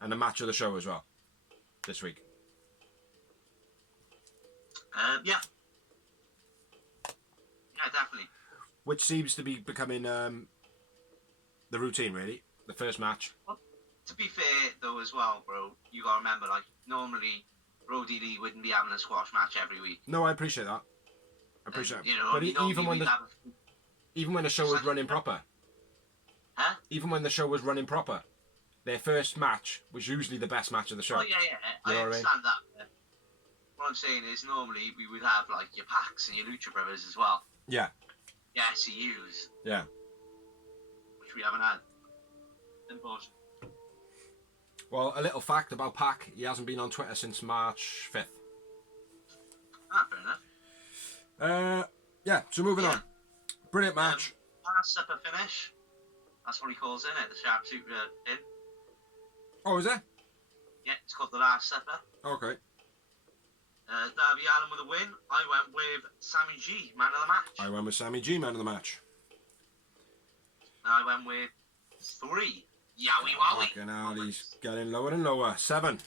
And the match of the show as well. This week. Yeah. Yeah, definitely. Which seems to be becoming the routine, really. The first match. Well, to be fair, though, as well, bro, you gotta remember, like, normally Brody Lee wouldn't be having a squash match every week. No, I appreciate that. I appreciate it. You know, but even when the show was running proper. Huh? Even when the show was running proper, their first match was usually the best match of the show. Oh, yeah. You know I understand that. Yeah. What I'm saying is, normally we would have, like, your Pacs and your Lucha Brothers as well. Yeah. Your SCUs. Yeah. Which we haven't had. Unfortunately. Well, a little fact about Pac, he hasn't been on Twitter since March 5th. Ah, fair enough. Yeah, so moving on. Brilliant match. Last Supper finish. That's what he calls it, isn't it? The sharpshooter pin. Oh, is there? Yeah, it's called the Last Supper. Okay. Darby Allin with a win. I went with Sammy G, man of the match. I went with Sammy G, man of the match. And I went with 3. Yowie wowie. Fucking hell, he's getting lower and lower. 7.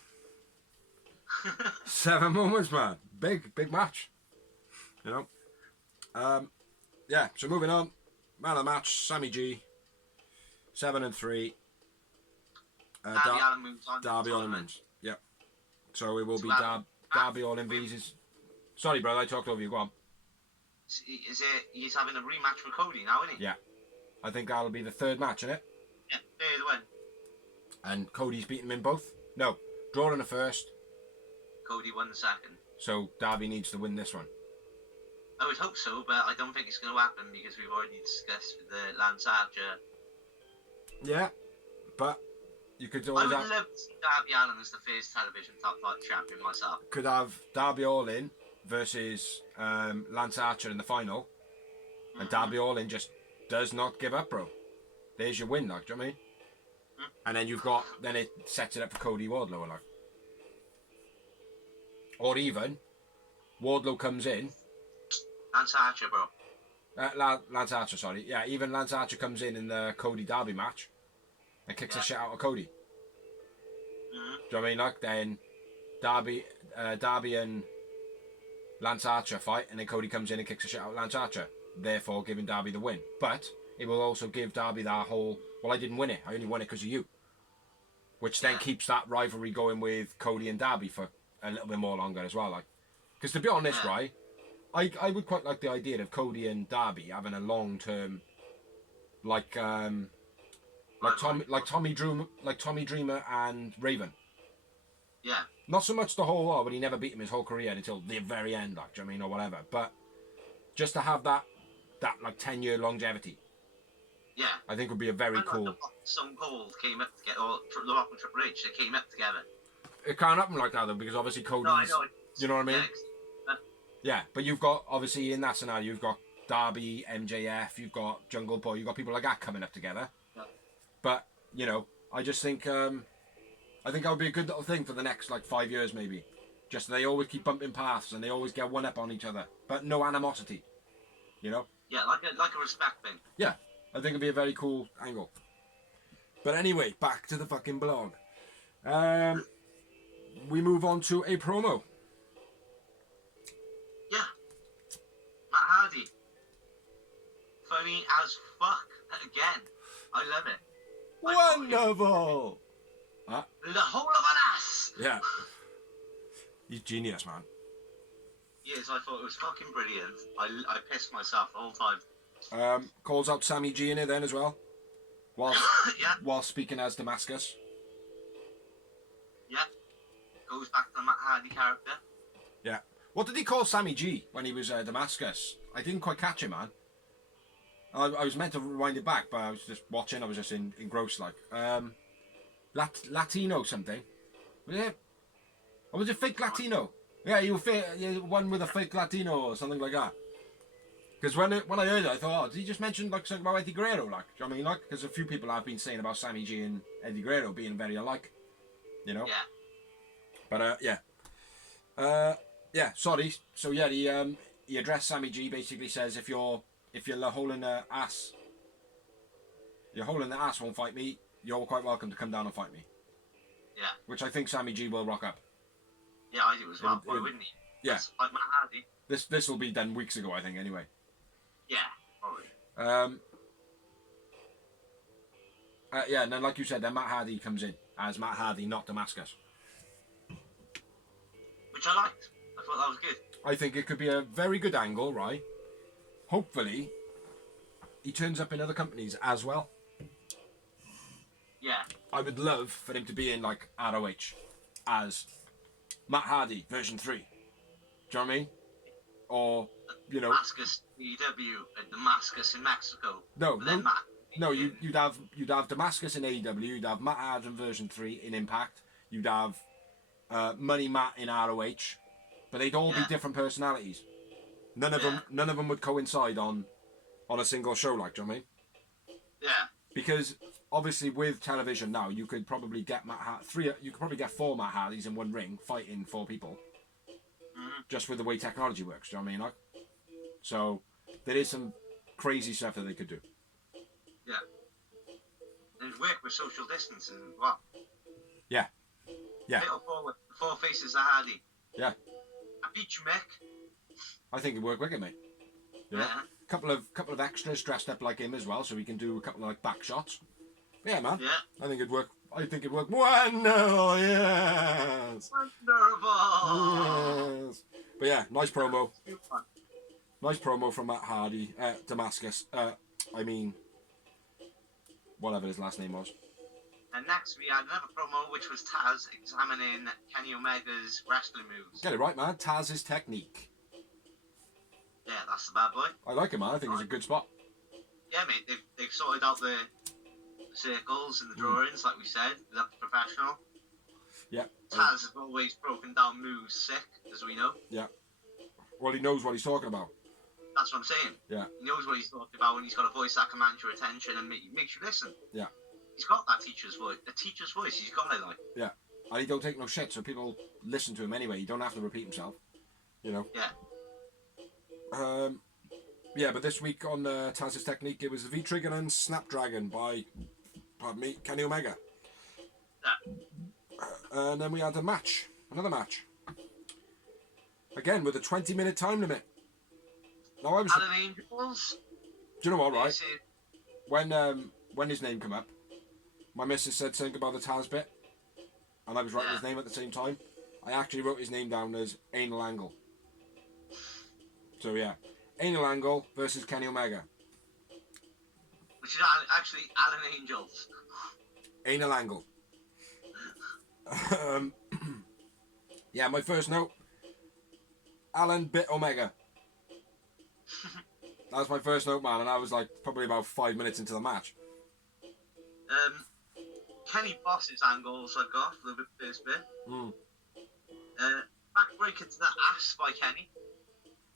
7 moments, man. Big match. You know? Yeah, so moving on. Man of the match, Sammy G. 7 and 3. Darby Allin moves on. Darby Allin wins. Yep. So it will be Allin. Darby Allin V's. Sorry, brother, I talked over you. Go on. Is it? He's having a rematch with Cody now, isn't he? Yeah. I think that'll be the third match, isn't it? Yeah, third win. And Cody's beaten him in both? No. Draw in the first. Cody won the second. So Darby needs to win this one. I would hope so, but I don't think it's going to happen because we've already discussed with the Lance Archer. Yeah, but you could I always would have, love to see Darby Allin as the first television top flight champion myself. could have Darby Allin versus Lance Archer in the final, and Darby Allin just does not give up, bro. There's your win, like, do you know what I mean? And then it sets it up for Cody Wardlow, like. Or even, Wardlow comes in. Lance Archer, bro. Lance Archer, sorry. Yeah, even Lance Archer comes in the Cody Darby match and kicks the shit out of Cody. Do you know what I mean? Like, then Darby and Lance Archer fight, and then Cody comes in and kicks the shit out of Lance Archer, therefore giving Darby the win. But it will also give Darby that whole, well, I didn't win it, I only won it because of you. Which then keeps that rivalry going with Cody and Darby for a little bit more longer as well. Like, because to be honest, right, I would quite like the idea of Cody and Darby having a long-term, like Tommy Dreamer and Raven. Yeah. Not so much the whole war, but he never beat him his whole career until the very end, like, do you know what I mean, or whatever. But just to have that like 10-year longevity, Yeah. I think would be a very cool. The Rock and Stone Cold came up together, or The Rock and Triple H, they came up together. It can't happen like that though, because obviously Cody's. No, I know. You know what I mean? Yeah, Yeah, but you've got, obviously in that scenario, you've got Darby, MJF, you've got Jungle Boy, you've got people like that coming up together. Yeah. But, you know, I just think, I think that would be a good little thing for the next, like, 5 years maybe. Just they always keep bumping paths and they always get one up on each other. But no animosity, you know? Yeah, like a respect thing. Yeah, I think it'd be a very cool angle. But anyway, back to the fucking blog. We move on to a promo. Yeah. Matt Hardy. Funny as fuck. Again. I love it. Wonderful! The whole of an ass! Yeah. He's genius, man. Yes, I thought it was fucking brilliant. I pissed myself the whole time. Calls out Sammy G in it then as well. Yeah. While speaking as Damascus. Yeah. Goes back to the Matt Hardy character. Yeah. What did he call Sammy G when he was Damascus? I didn't quite catch it, man. I was meant to rewind it back, but I was just watching. I was just engrossed, like. Latino something. Was it? Or was it fake Latino? Yeah, you one with a fake Latino or something like that. Because when I heard it, I thought, oh, did he just mention like something about Eddie Guerrero? Like, do you know what I mean? Like, because a few people have been saying about Sammy G and Eddie Guerrero being very alike. You know? Yeah. But yeah. Sorry. So yeah, he addressed Sammy G. Basically says if you're holding the ass, won't fight me. You're quite welcome to come down and fight me. Yeah. Which I think Sammy G will rock up. Yeah, I do as well. Why wouldn't he? Yeah. That's like Matt Hardy. This will be done weeks ago, I think. Anyway. Yeah. Probably. Yeah, and then like you said, then Matt Hardy comes in as Matt Hardy, not Damascus. Which I liked. I thought that was good. I think it could be a very good angle, right? Hopefully, he turns up in other companies as well. Yeah. I would love for him to be in like ROH as Matt Hardy version 3. Do you know what I mean? Or, you know, Damascus AEW and Damascus in Mexico. No, you'd have Damascus in AEW, you'd have Matt Hardy version 3 in Impact, you'd have Money Matt in ROH, but they'd all be different personalities. None of them would coincide on a single show, like, do you know what I mean? Yeah. Because obviously with television now, you could probably get you could probably get 4 Matt Hardys in one ring fighting 4 people. Mm-hmm. Just with the way technology works, do you know what I mean? Like, so there is some crazy stuff that they could do. Yeah. And work with social distancing as well. Yeah. Yeah. Little forward, 4 faces of Hardy. Yeah. I beat you, Mick. I think it'd work wicked, mate. Yeah. Couple of extras dressed up like him as well, so we can do a couple of like back shots. Yeah, man. Yeah. I think it'd work. Wonderful, yes. Wonderful. Yes. But yeah, nice promo. Nice promo from Matt Hardy, Damascus. I mean, whatever his last name was. And next we had another promo, which was Taz examining Kenny Omega's wrestling moves. Get it right, man. Taz's technique. Yeah, that's the bad boy. I like it, man. I think it's a good spot. Yeah, mate. They've sorted out the circles and the drawings, like we said. That's professional. Yeah. Taz has always broken down moves sick, as we know. Yeah. Well, he knows what he's talking about. That's what I'm saying. Yeah. He knows what he's talking about when he's got a voice that commands your attention and makes you listen. Yeah. He's got that teacher's voice. The teacher's voice. He's got it, like. Yeah. And he don't take no shit, so people listen to him anyway. He don't have to repeat himself. You know. Yeah. Yeah, but this week on Taz's technique, it was the V-Trigger and Snapdragon by, pardon me, Kenny Omega. Yeah. And then we had another match. Again, with a 20-minute time limit. Now I was. Alan Angels. Do you know what, right? When his name came up, my missus said something about the Taz bit, and I was writing his name at the same time. I actually wrote his name down as Anal Angle. So yeah, Anal Angle versus Kenny Omega. Which is actually Alan Angels. Anal Angle. Yeah, my first note. Alan bit Omega. That was my first note, man, and I was like probably about 5 minutes into the match. Kenny Boss's angles I got for the first bit. Backbreaker to the ass by Kenny.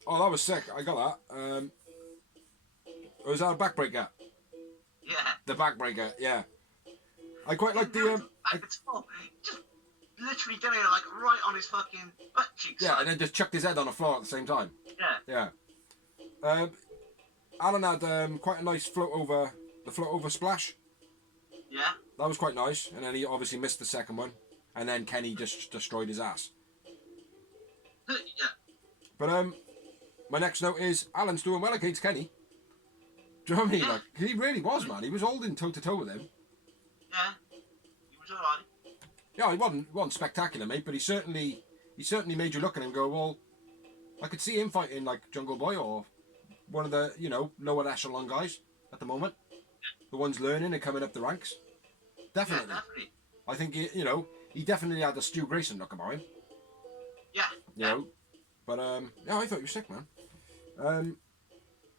Oh, that was sick. I got that. Was that a backbreaker? Yeah. The backbreaker, yeah. I quite like the just literally doing it like right on his fucking butt cheeks. Yeah, and then just chucked his head on the floor at the same time. Yeah. Yeah. Alan had quite a nice float over splash. Yeah. That was quite nice, and then he obviously missed the second one. and then Kenny just destroyed his ass. Yeah. But my next note is Alan's doing well against Kenny. Do you know what I mean? Yeah. Like, he really was, man. He was holding toe to toe with him. Yeah. He was alright. Yeah, he wasn't spectacular, mate, but he certainly made you look at him and go, well, I could see him fighting like Jungle Boy or one of the, lower echelon guys at the moment. The ones learning and coming up the ranks. Definitely. Yeah, definitely. I think, he definitely had the Stu Grayson look about him. Yeah. You know? But, yeah, I thought you were sick, man.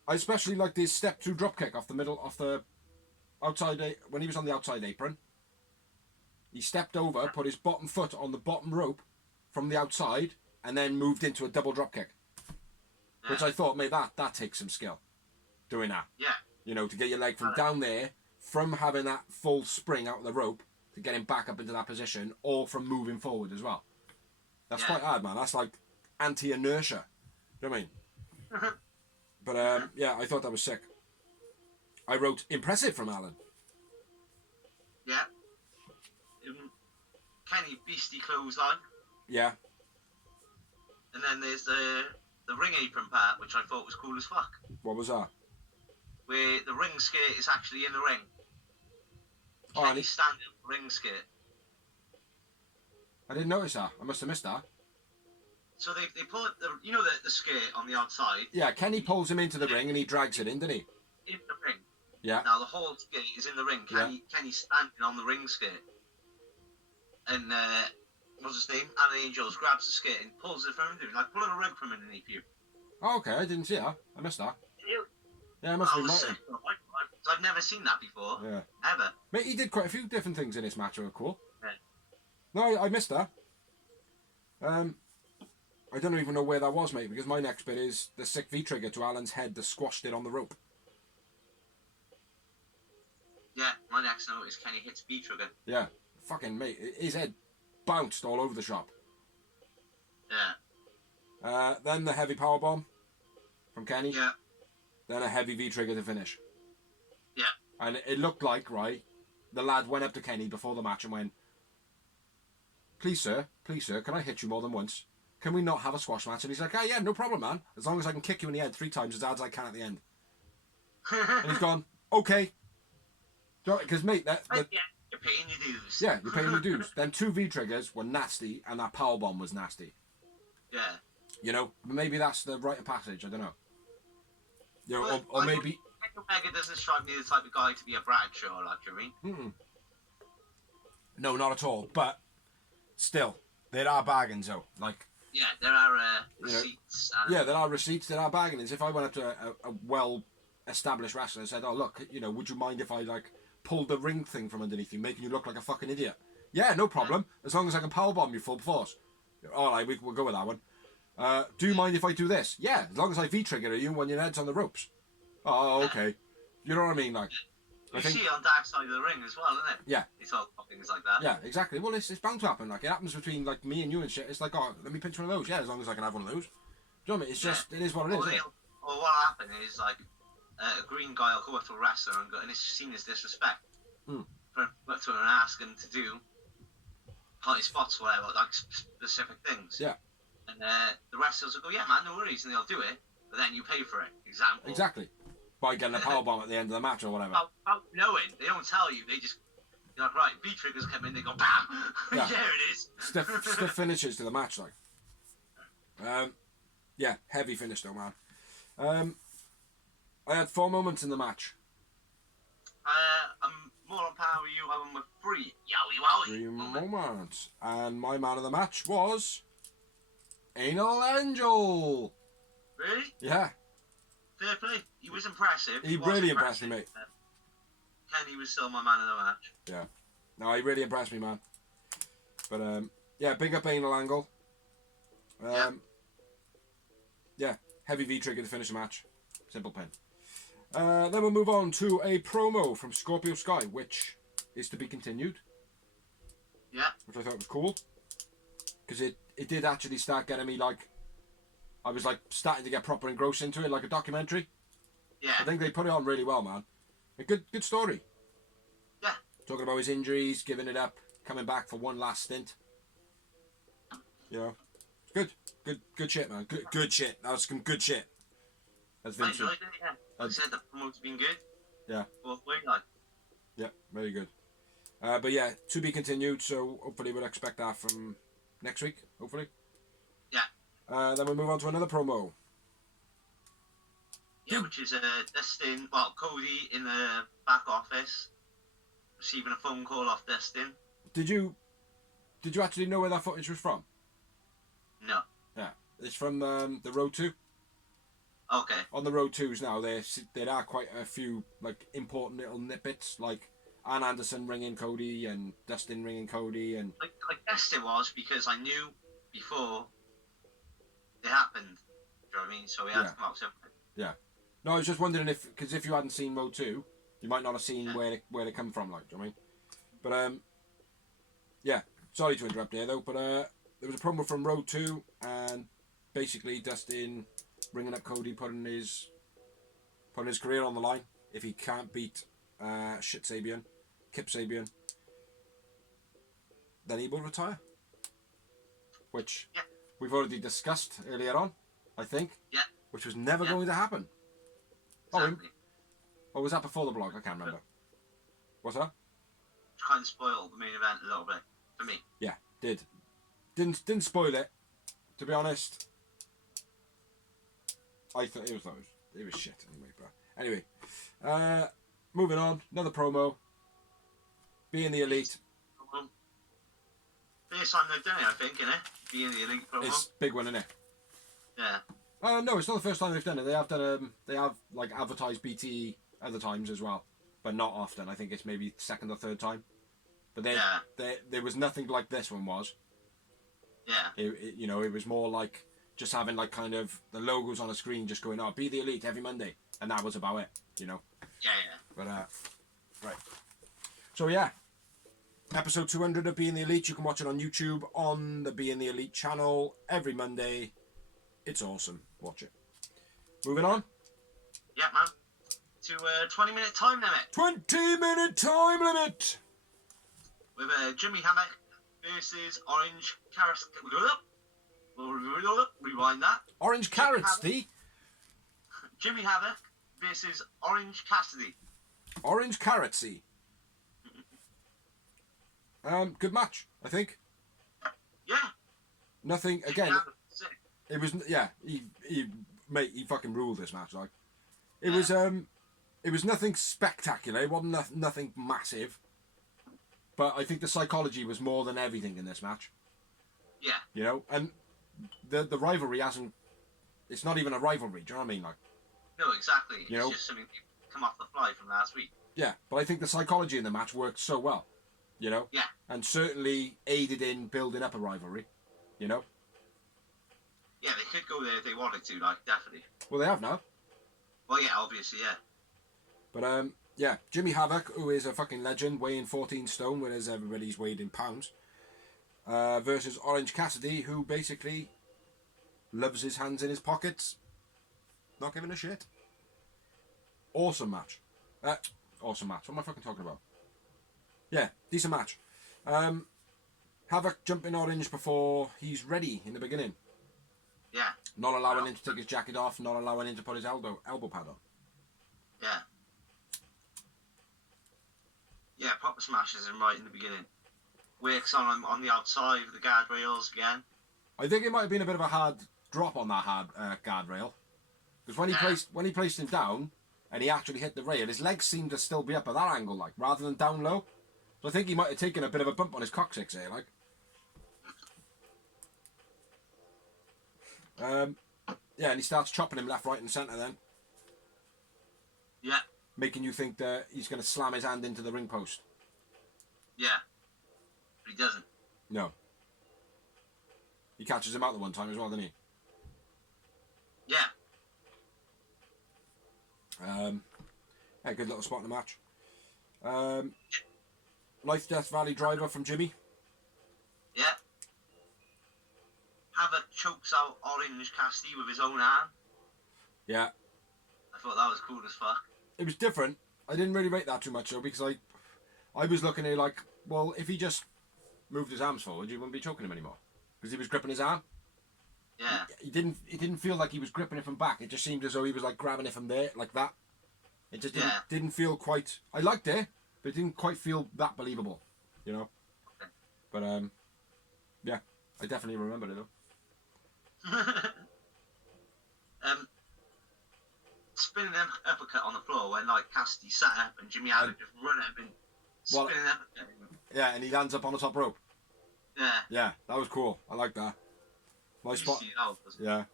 I especially liked his step through drop kick off the outside, when he was on the outside apron. He stepped over, put his bottom foot on the bottom rope from the outside, and then moved into a double drop kick. Yeah. Which I thought, mate, that takes some skill. Doing that. Yeah. To get your leg from down there, from having that full spring out of the rope, to getting back up into that position, or from moving forward as well. That's quite hard, man. That's like anti-inertia. Do you know what I mean? But, yeah, I thought that was sick. I wrote, impressive from Alan. Yeah. Kenny beastie clothesline. Yeah. And then there's the ring apron part, which I thought was cool as fuck. What was that? Where the ring skate is actually in the ring. Oh, Kenny's standing on the ring skate. I didn't notice that. I must have missed that. So they pull the skate on the outside. Yeah, Kenny pulls him into the ring and he drags it in, doesn't he? In the ring. Yeah. Now the whole skate is in the ring. Kenny's standing on the ring skate. And what's his name? Alan Angels grabs the skate and pulls it from him, like pulling a rug from underneath you. Oh, okay, I didn't see that. I missed that. You? Yeah, I must have been sick. mine. I've never seen that before. Yeah. Ever. Mate, he did quite a few different things in this match that were cool. Yeah. No, I missed that. I don't even know where that was, mate, because my next bit is the sick V-trigger to Alan's head that squashed it on the rope. Yeah, my next note is Kenny hits V-trigger. Yeah. Fucking mate, his head bounced all over the shop. Yeah. Then the heavy powerbomb from Kenny. Yeah. Then a heavy V-trigger to finish. Yeah. And it looked like, right, the lad went up to Kenny before the match and went, please sir, can I hit you more than once? Can we not have a squash match? And he's like, yeah, no problem, man. As long as I can kick you in the head 3 times as hard as I can at the end. And he's gone, okay. Because, mate, yeah, you're paying your dues. Yeah, you're paying your dues. Then 2 V-triggers were nasty, and that powerbomb was nasty. Yeah. Maybe that's the rite of passage, I don't know. Well, or maybe... Omega doesn't strike me the type of guy to be a Bradshaw, like, do you mean? No, not at all. But, still, there are bargains, though. Like... Yeah, there are receipts. Yeah, there are receipts, there are bargains. If I went up to a well-established wrestler and said, oh, look, would you mind if I, like, pulled the ring thing from underneath you, making you look like a fucking idiot? Yeah, no problem. As long as I can powerbomb you full force. All right, we'll go with that one. Do you mind if I do this? Yeah, as long as I V-trigger you when your head's on the ropes. Oh, okay. You know what I mean? Like, we see it on Dark Side of the Ring as well, isn't it? Yeah. It's all things like that. Yeah, exactly. Well, it's bound to happen. Like, it happens between, like, me and you and shit. It's like, oh, let me pinch one of those. Yeah, as long as I can have one of those. Do you know what I mean? It's just, it is what it is, isn't it? Or what happened is, like, a green guy will go up to a wrestler and it's seen as disrespect. For him to go up to him and ask him to do high spots or whatever, like specific things. Yeah. And the wrestlers will go, yeah, man, no worries, and they'll do it, but then you pay for it. Example. Exactly. By getting a powerbomb at the end of the match or whatever. About knowing. They don't tell you. They just, you're like, right, V-triggers come in, they go, bam! Yeah. There it is. Stiff finishes to the match, like. Yeah, heavy finish though, man. I had 4 moments in the match. I'm more on par with you, having with 3. Yowie wowie. 3 moments. And my man of the match was... Anal Angel! Really? Yeah. Fair play. He was impressive. He really impressed me, mate. Kenny was still my man of the match. Yeah. No, he really impressed me, man. But, yeah, big up Anal Angle. Yeah, heavy V-trigger to finish the match. Simple pin. Then we'll move on to a promo from Scorpio Sky, which is to be continued. Yeah. Which I thought was cool. Because it did actually start getting me, like... I was, like, starting to get proper engrossed into it, like a documentary. Yeah. I think they put it on really well, man. A good story. Yeah. Talking about his injuries, giving it up, coming back for one last stint. You know, good shit, man. Good shit. That was some good shit. That's I Vince. enjoyed it, yeah. Like I said, the promo's been good. Yeah. Both ways, like. Yeah, very good. But yeah, to be continued, so hopefully we'll expect that from next week, hopefully. Yeah. Then we'll move on to another promo. Yeah, which is Destin, Cody in the back office, receiving a phone call off Destin. Did you actually know where that footage was from? No. Yeah, it's from the Road 2. Okay. On the Road 2s now, there are quite a few like important little nippets, like Ann Anderson ringing Cody and Dustin ringing Cody, and I guessed it was because I knew before it happened. Do you know what I mean? So we had to come up with something. Yeah. No, I was just wondering because if you hadn't seen Road 2, you might not have seen where they come from, like, do you know what I mean? But yeah. Sorry to interrupt there though, but there was a promo from Road 2, and basically Dustin ringing up Cody, putting his career on the line if he can't beat Kip Sabian, then he will retire, which we've already discussed earlier on, I think. Yeah. Which was never going to happen. Exactly. Or was that before the blog? I can't remember. What's that? Kind of spoiled the main event a little bit for me. Yeah, didn't spoil it. To be honest, I thought it was shit anyway. But anyway, moving on. Another promo. Being the Elite. First time they've done it, I think, innit? Being the Elite promo. It's a big one, isn't it? Yeah. No, it's not the first time they've done it. They have done they have like advertised BTE other times as well, but not often. I think it's maybe second or third time. But there was nothing like this one was. Yeah. It was more like just having like kind of the logos on a screen, just going, "Oh, be the Elite every Monday," and that was about it. You know. Yeah. But right. So yeah, episode 200 of Being the Elite. You can watch it on YouTube on the Being the Elite channel every Monday. It's awesome. Watch it. Moving on. Yeah, man. To 20-minute time limit. 20-minute time limit. With Jimmy Hammock versus Orange Cassidy. Rewind that. Orange Cassidy. Jimmy Havoc versus Orange Cassidy. Orange Cassidy. Good match, I think. Yeah. Nothing again. It was he fucking ruled this match. Like it was nothing spectacular. It wasn't nothing massive. But I think the psychology was more than everything in this match. Yeah. You know, and the rivalry hasn't. It's not even a rivalry. Do you know what I mean? Like. No, exactly. It's just something come off the fly from last week. Yeah, but I think the psychology in the match worked so well. You know. Yeah. And certainly aided in building up a rivalry. You know. Yeah, they could go there if they wanted to, like, definitely. Well, they have now. Well, yeah, obviously, yeah. But, yeah, Jimmy Havoc, who is a fucking legend, weighing 14 stone, whereas everybody's weighed in pounds, versus Orange Cassidy, who basically loves his hands in his pockets, not giving a shit. Awesome match. Awesome match. What am I fucking talking about? Yeah, decent match. Havoc jumping Orange before he's ready in the beginning. Yeah. Not allowing him to take his jacket off, not allowing him to put his elbow pad on. Yeah. Yeah, proper smashes him right in the beginning. Works on him on the outside of the guardrails again. I think it might have been a bit of a hard drop on that hard guardrail. Because when he placed him down and he actually hit the rail, his legs seemed to still be up at that angle, like, rather than down low. So I think he might have taken a bit of a bump on his coccyx there, like. Yeah, and he starts chopping him left, right and centre then. Yeah. Making you think that he's going to slam his hand into the ring post. Yeah. But he doesn't. No. He catches him out the one time as well, doesn't he? Yeah. Yeah, good little spot in the match. Life Death Valley Driver from Jimmy. Yeah. Havoc chokes out Orange Cassidy with his own arm. Yeah. I thought that was cool as fuck. It was different. I didn't really rate that too much though, because I was looking at it like, well, if he just moved his arms forward, you wouldn't be choking him anymore. because he was gripping his arm. Yeah. He didn't feel like he was gripping it from back. It just seemed as though he was like grabbing it from there, like that. It just didn't feel quite. I liked it, but it didn't quite feel that believable, you know. Okay. But yeah, I definitely remembered it though. Spinning uppercut on the floor when like Cassidy sat up and Jimmy Havoc just run up and spinning uppercut. Yeah, and he lands up on the top rope. Yeah. Yeah, that was cool. I like that. Nice spot. Yeah.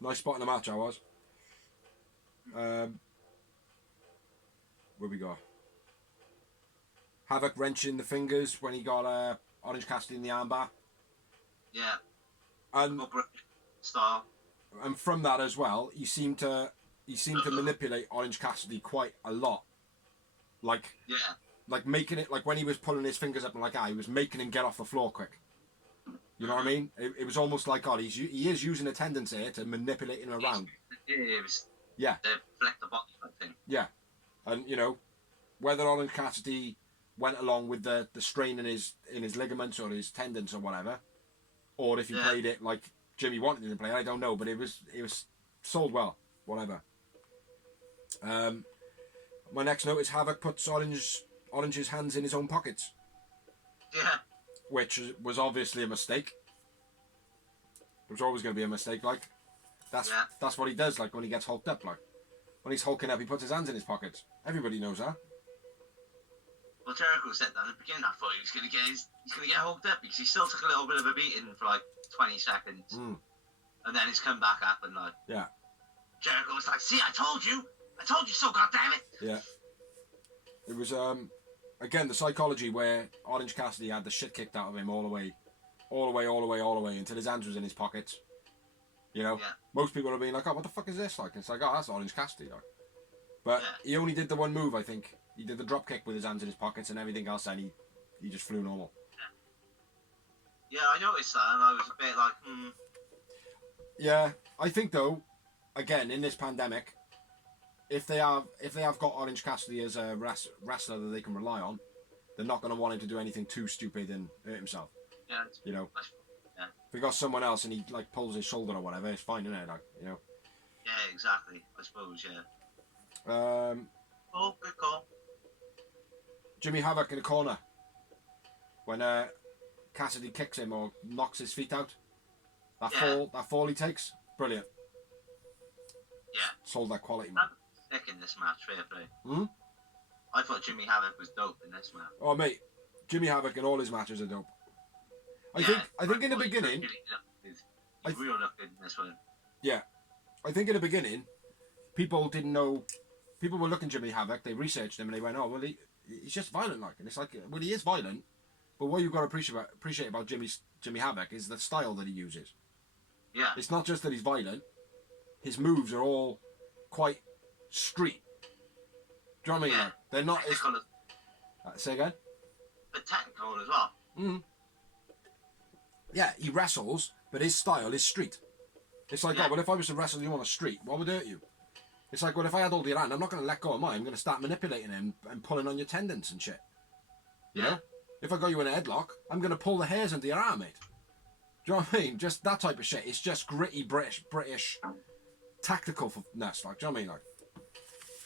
Nice spot in the match, I was. Where we go? Havoc wrenching the fingers when he got Orange Cassidy in the armbar. Yeah. And style. And from that as well, he seemed to manipulate Orange Cassidy quite a lot. Like making it, like when he was pulling his fingers up and like he was making him get off the floor quick. You know what I mean? It was almost like he is using a tendency here to manipulate him around. Yeah. To flick the body type thing. Yeah. And you know, whether Orange Cassidy went along with the strain in his ligaments or his tendons or whatever, or if he played it like Jimmy wanted him to play, I don't know, but it was sold well, whatever. My next note is Havoc puts Orange's hands in his own pockets. Yeah. Which was obviously a mistake. It was always going to be a mistake, like. That's what he does, like, when he gets hulked up, like. When he's hulking up, he puts his hands in his pockets. Everybody knows that. Well, Jericho said that at the beginning. I thought he was going to get hulked up because he still took a little bit of a beating for, like, 20 seconds. And then his comeback happened, like. Yeah. Jericho was like, see, I told you so, goddammit. Yeah. It was, again, the psychology where Orange Cassidy had the shit kicked out of him all the way until his hands was in his pockets. You know, most people are being like, "Oh, what the fuck is this?" Like, it's like, "Oh, that's Orange Cassidy." Like, but he only did the one move. I think he did the drop kick with his hands in his pockets, and everything else, and he just flew normal. Yeah, I noticed that, and I was a bit like, Yeah, I think though, again in this pandemic, if they have got Orange Cassidy as a wrestler that they can rely on, they're not going to want him to do anything too stupid and hurt himself. Yeah. You know. Yeah. If we got someone else and he like pulls his shoulder or whatever, it's fine, isn't it? Like, you know. Yeah, exactly. I suppose. Yeah. Oh, good call. Jimmy Havoc in the corner when Cassidy kicks him or knocks his feet out. That fall he takes, brilliant. Yeah. Sold that quality, man. Sick in this match, fair play. I thought Jimmy Havoc was dope in this match. Oh mate, Jimmy Havoc in all his matches are dope. I think in the beginning, he's real good in this one. Yeah, I think in the beginning, people didn't know. People were looking at Jimmy Havoc. They researched him and they went, "Oh well, he's just violent, like." And it's like, well, he is violent, but what you've got to appreciate about Jimmy Havoc is the style that he uses. Yeah. It's not just that he's violent. His moves are all quite street. Do you know what I mean? Yeah. Like, they're not. Say again. But technical as well. Yeah, he wrestles, but his style is street. It's like, oh, well, if I was to wrestle you on a street, what would hurt you? It's like, well, if I had hold of your hand, I'm not going to let go of mine. I'm going to start manipulating him and pulling on your tendons and shit. You know? If I got you in a headlock, I'm going to pull the hairs into your arm, mate. Do you know what I mean? Just that type of shit. It's just gritty British tacticalness, like, do you know what I mean? Like,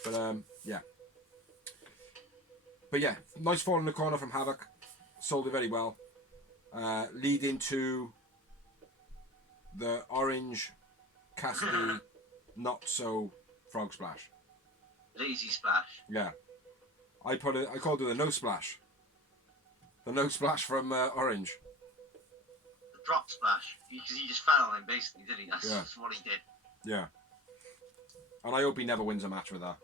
but, yeah. But yeah, nice fall in the corner from Havoc. Sold it very well. Leading to the Orange Cassidy not so frog splash. Lazy splash. Yeah. I called it the no splash. The no splash from Orange. The drop splash. Because he just fell on him basically, didn't he? That's what he did. Yeah. And I hope he never wins a match with that.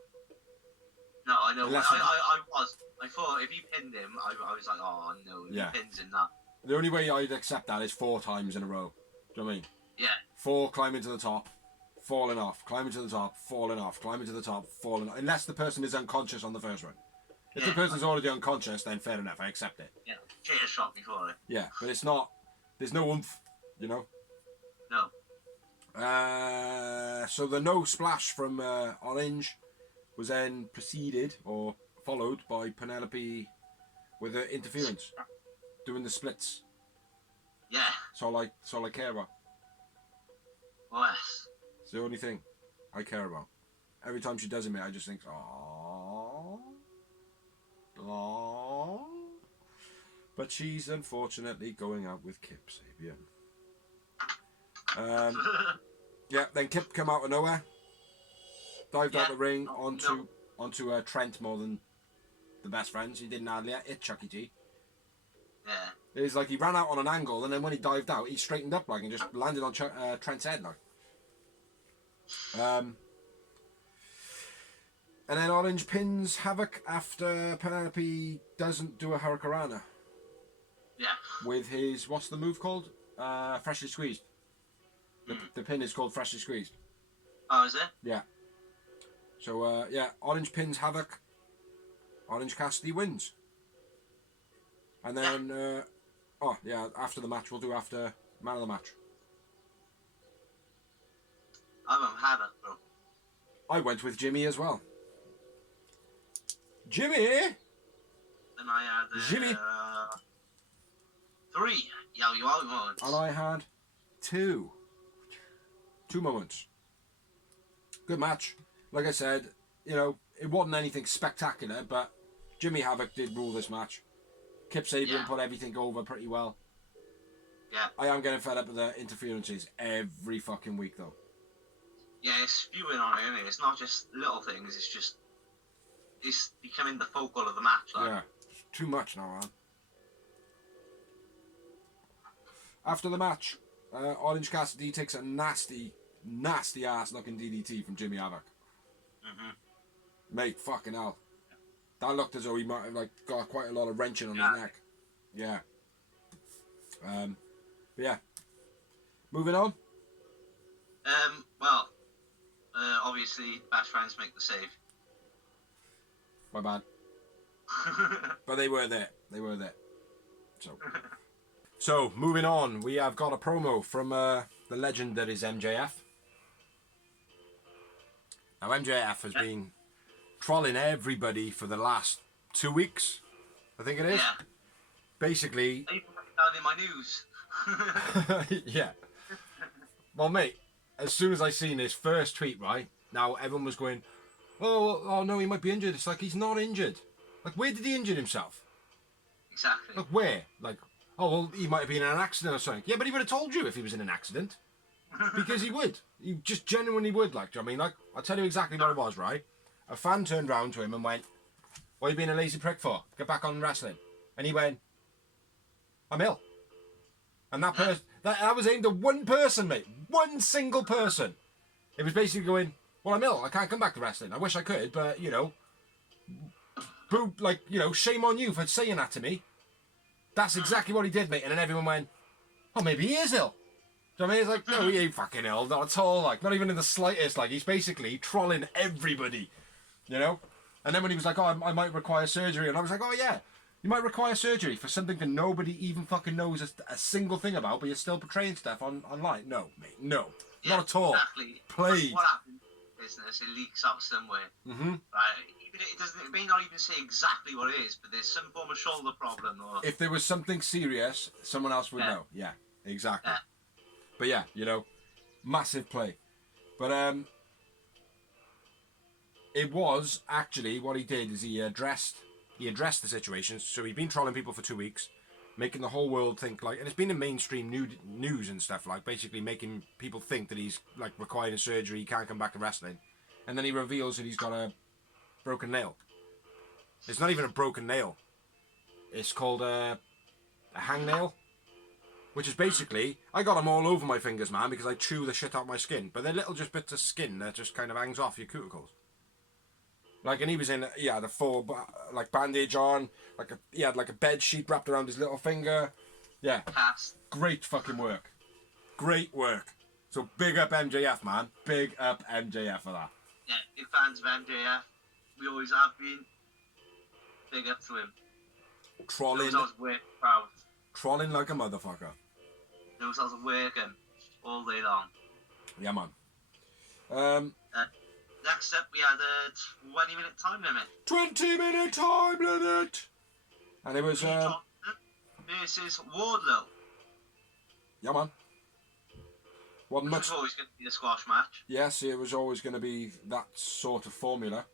No, I know. I thought if he pinned him, I was like, oh no, if he pins him that. The only way I'd accept that is 4 times in a row. Do you know what I mean? Yeah. 4 climbing to the top, falling off, climbing to the top, falling off, climbing to the top, falling off. Unless the person is unconscious on the first one. If the person's already unconscious, then fair enough, I accept it. Yeah, chair shot before it. Yeah, but it's not, there's no oomph, you know? No. So the no splash from Orange was then preceded or followed by Penelope with her interference. Doing the splits. Yeah. That's all I care about. Yes. It's the only thing I care about. Every time she does it, mate, I just think, aww. Aww. But she's unfortunately going out with Kip Sabian. Yeah, then Kip come out of nowhere. Dived out the ring onto Trent more than the best friends. He didn't hardly hit Chucky G. Yeah. It was like he ran out on an angle, and then when he dived out, he straightened up like and just landed on Trent's head like. And then Orange pins Havoc after Penelope doesn't do a Hurricanrana. Yeah. With his, what's the move called? Freshly Squeezed. The pin is called Freshly Squeezed. Oh, is it? Yeah. So, yeah, Orange pins Havoc. Orange Cassidy wins. And then, after the match, we'll do after man of the match. I won't have it, bro. I went with Jimmy as well. Jimmy! Then I had Jimmy. 3 Yowie moments. And I had 2. 2 moments. Good match. Like I said, it wasn't anything spectacular, but Jimmy Havoc did rule this match. Kip Sabian put everything over pretty well. Yeah. I am getting fed up with the interferences every fucking week, though. Yeah, it's spewing on it, isn't it? It's not just little things, it's becoming the focal of the match. Like. Yeah, it's too much now, man. After the match, Orange Cassidy takes a nasty, nasty ass looking DDT from Jimmy Havoc. Mate, fucking hell. That looked as though he might have got quite a lot of wrenching on his neck. Yeah. But yeah. Moving on. Well, obviously, best friends make the save. My bad. But they were there. They were there. So, moving on, we have got a promo from the legend that is MJF. Now, MJF has been trolling everybody for the last 2 weeks, I think it is. Yeah. Basically. Even down in my news. Yeah. Well, mate, as soon as I seen his first tweet, right, now everyone was going, oh no, he might be injured. It's like, he's not injured. Like, where did he injure himself? Exactly. Like, where? Like, oh, well, he might have been in an accident or something. Yeah, but he would have told you if he was in an accident. Because he would. He just genuinely would, like, do you know what I mean? Like, I'll tell you exactly what it was, right? A fan turned round to him and went, what are you being a lazy prick for? Get back on wrestling. And he went, I'm ill. And that person, that was aimed at one person, mate. One single person. It was basically going, well, I'm ill. I can't come back to wrestling. I wish I could, but, shame on you for saying that to me. That's exactly what he did, mate. And then everyone went, oh, maybe he is ill. Do you know what I mean? It's like, no, he ain't fucking ill. Not at all. Like, not even in the slightest. Like, he's basically trolling everybody. And then when he was like, oh, I might require surgery. And I was like, oh, yeah. You might require surgery for something that nobody even fucking knows a single thing about, but you're still portraying stuff online. No, mate. No. Yeah, not at all. Exactly. Please. What happens in business, it leaks out somewhere. Mm-hmm. Right? It may not even say exactly what it is, but there's some form of shoulder problem. Or If there was something serious, someone else would know. Yeah, exactly. Yeah. But yeah, massive play. But it was actually what he did is he addressed the situation. So he'd been trolling people for 2 weeks, making the whole world think like, and it's been in mainstream news and stuff, like basically making people think that he's like requiring surgery, he can't come back to wrestling, and then he reveals that he's got a broken nail. It's not even a broken nail. It's called a hangnail, which is basically, I got them all over my fingers, man, because I chew the shit out my skin, but they're little just bits of skin that just kind of hangs off your cuticles. Like, and he was in, he had a full, bandage on, he had a bed sheet wrapped around his little finger. Yeah. Pass. Great fucking work. Great work. So big up MJF, man. Big up MJF for that. Yeah, big fans of MJF. We always have been. Big up to him. Trolling. Knows I was working proud. Trolling like a motherfucker. Knows I was working all day long. Yeah, man. Next up, we had a 20-minute time limit. 20-minute time limit! And it was, versus Wardlow. Yeah, man. Wasn't Which much. was always going to be a squash match. Yes, it was always going to be that sort of formula.